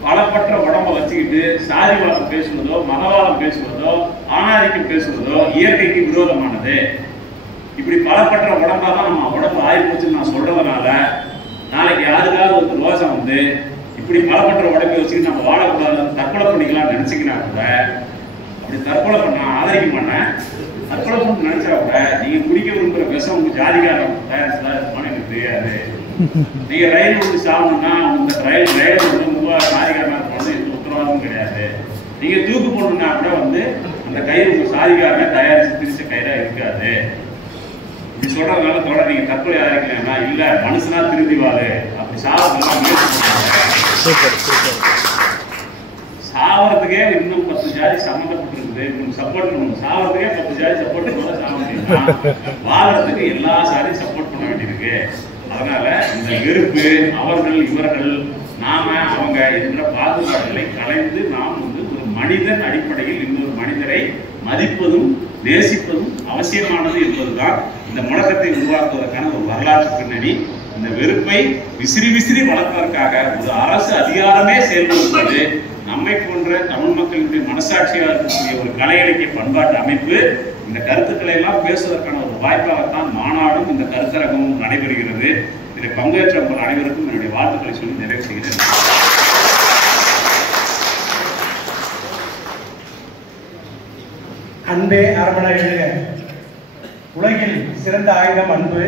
பலப்பற்ற உடம்பை வச்சுக்கிட்டு சாதிவாதம் பேசுவதோ, மதவாதம் பேசுவதோ, ஆணாதிக்கம் பேசுவதோ இயற்கைக்கு விரோதமானது. இப்படி பலப்பற்ற உடம்பா தான் நம்ம உடம்பு ஆயிப்போச்சுன்னு நான் சொல்றதுனால நாளைக்கு யாருக்காவது ஒரு ரோசம் வந்து இப்படி பலப்பற்ற உடம்பை வச்சுக்கிட்டு நம்ம வாழக்கூடாதுன்னு தற்கொலை பண்ணிக்கலாம்னு நினைச்சிக்கினா கூட, அப்படி தற்கொலை பண்ண ஆதரிக்க மாட்டேன். தற்கொலை பண்ண நினைச்சா கூட நீங்க குடிக்க விரும்புற விஷம் உங்க ஜாதிகாரம் தயாரிச்சுதான் இருக்குமான்னு எனக்கு தெரியாது. நீங்க ரயில் வந்து சாப்பிடணும்னா இந்த ரயில் வந்து ரொம்ப சாதிகாரமா இருக்கணும்னு எந்த உத்தரவாதமும் கிடையாது. நீங்க தூக்கு போடணும்னா கூட வந்து அந்த கயிறு உங்க சாதிகாரமே தயாரிச்சு திரிச்ச கயிறா இருக்காது. இப்படி சொல்றதுனால தோட நீங்க தற்கொலை ஆதரிக்கலன்னா இல்ல மனுஷனா திருந்திவாரு அப்படி சாவறதுக்கே இன்னும் 10 ஜாதி சம்மந்தப்பட்டிருக்குது. சப்போர்ட் பண்ணணும். சாவறதுக்கே 10 ஜாதி சப்போர்ட் பண்ண சாக முடியும். வாழ்றதுக்கு எல்லா சாதியும் சப்போர்ட் பண்ண வேண்டியிருக்கு. அதனால இந்த வெறுப்பு, அவர்கள் இவர்கள், நாம அவங்க என்ற பாகுபாடுகளை கலைந்து நாம் வந்து ஒரு மனிதன் அடிப்படையில் இன்னொரு மனிதரை மதிப்பதும் நேசிப்பதும் அவசியமானது என்பதுதான் இந்த முழக்கத்தை உருவாக்குவதற்கான ஒரு வரலாற்று பின்னணி. இந்த வெறுப்பை விசிறி வளர்ப்பதற்காக ஒரு அரசு அதிகாரமே செயல்படுவது நம்மை போன்ற தமிழ் மக்களுடைய மனசாட்சியாக இருக்கக்கூடிய ஒரு கலை இலக்கிய பண்பாட்டு அமைப்பு இந்த கருத்துக்களை எல்லாம் பேசுவதற்கான ஒரு வாய்ப்பாகத்தான் மாநாடும் இந்த கருத்தரங்கமும் நடைபெறுகிறது. இதில் பங்கேற்ற உங்கள் அனைவருக்கும் என்னுடைய வாழ்த்துக்களை சொல்லி நிறைவு செய்கிறேன். அன்பே அரவணை எழுக. உலகில் சிறந்த ஆயுதம் அன்பு.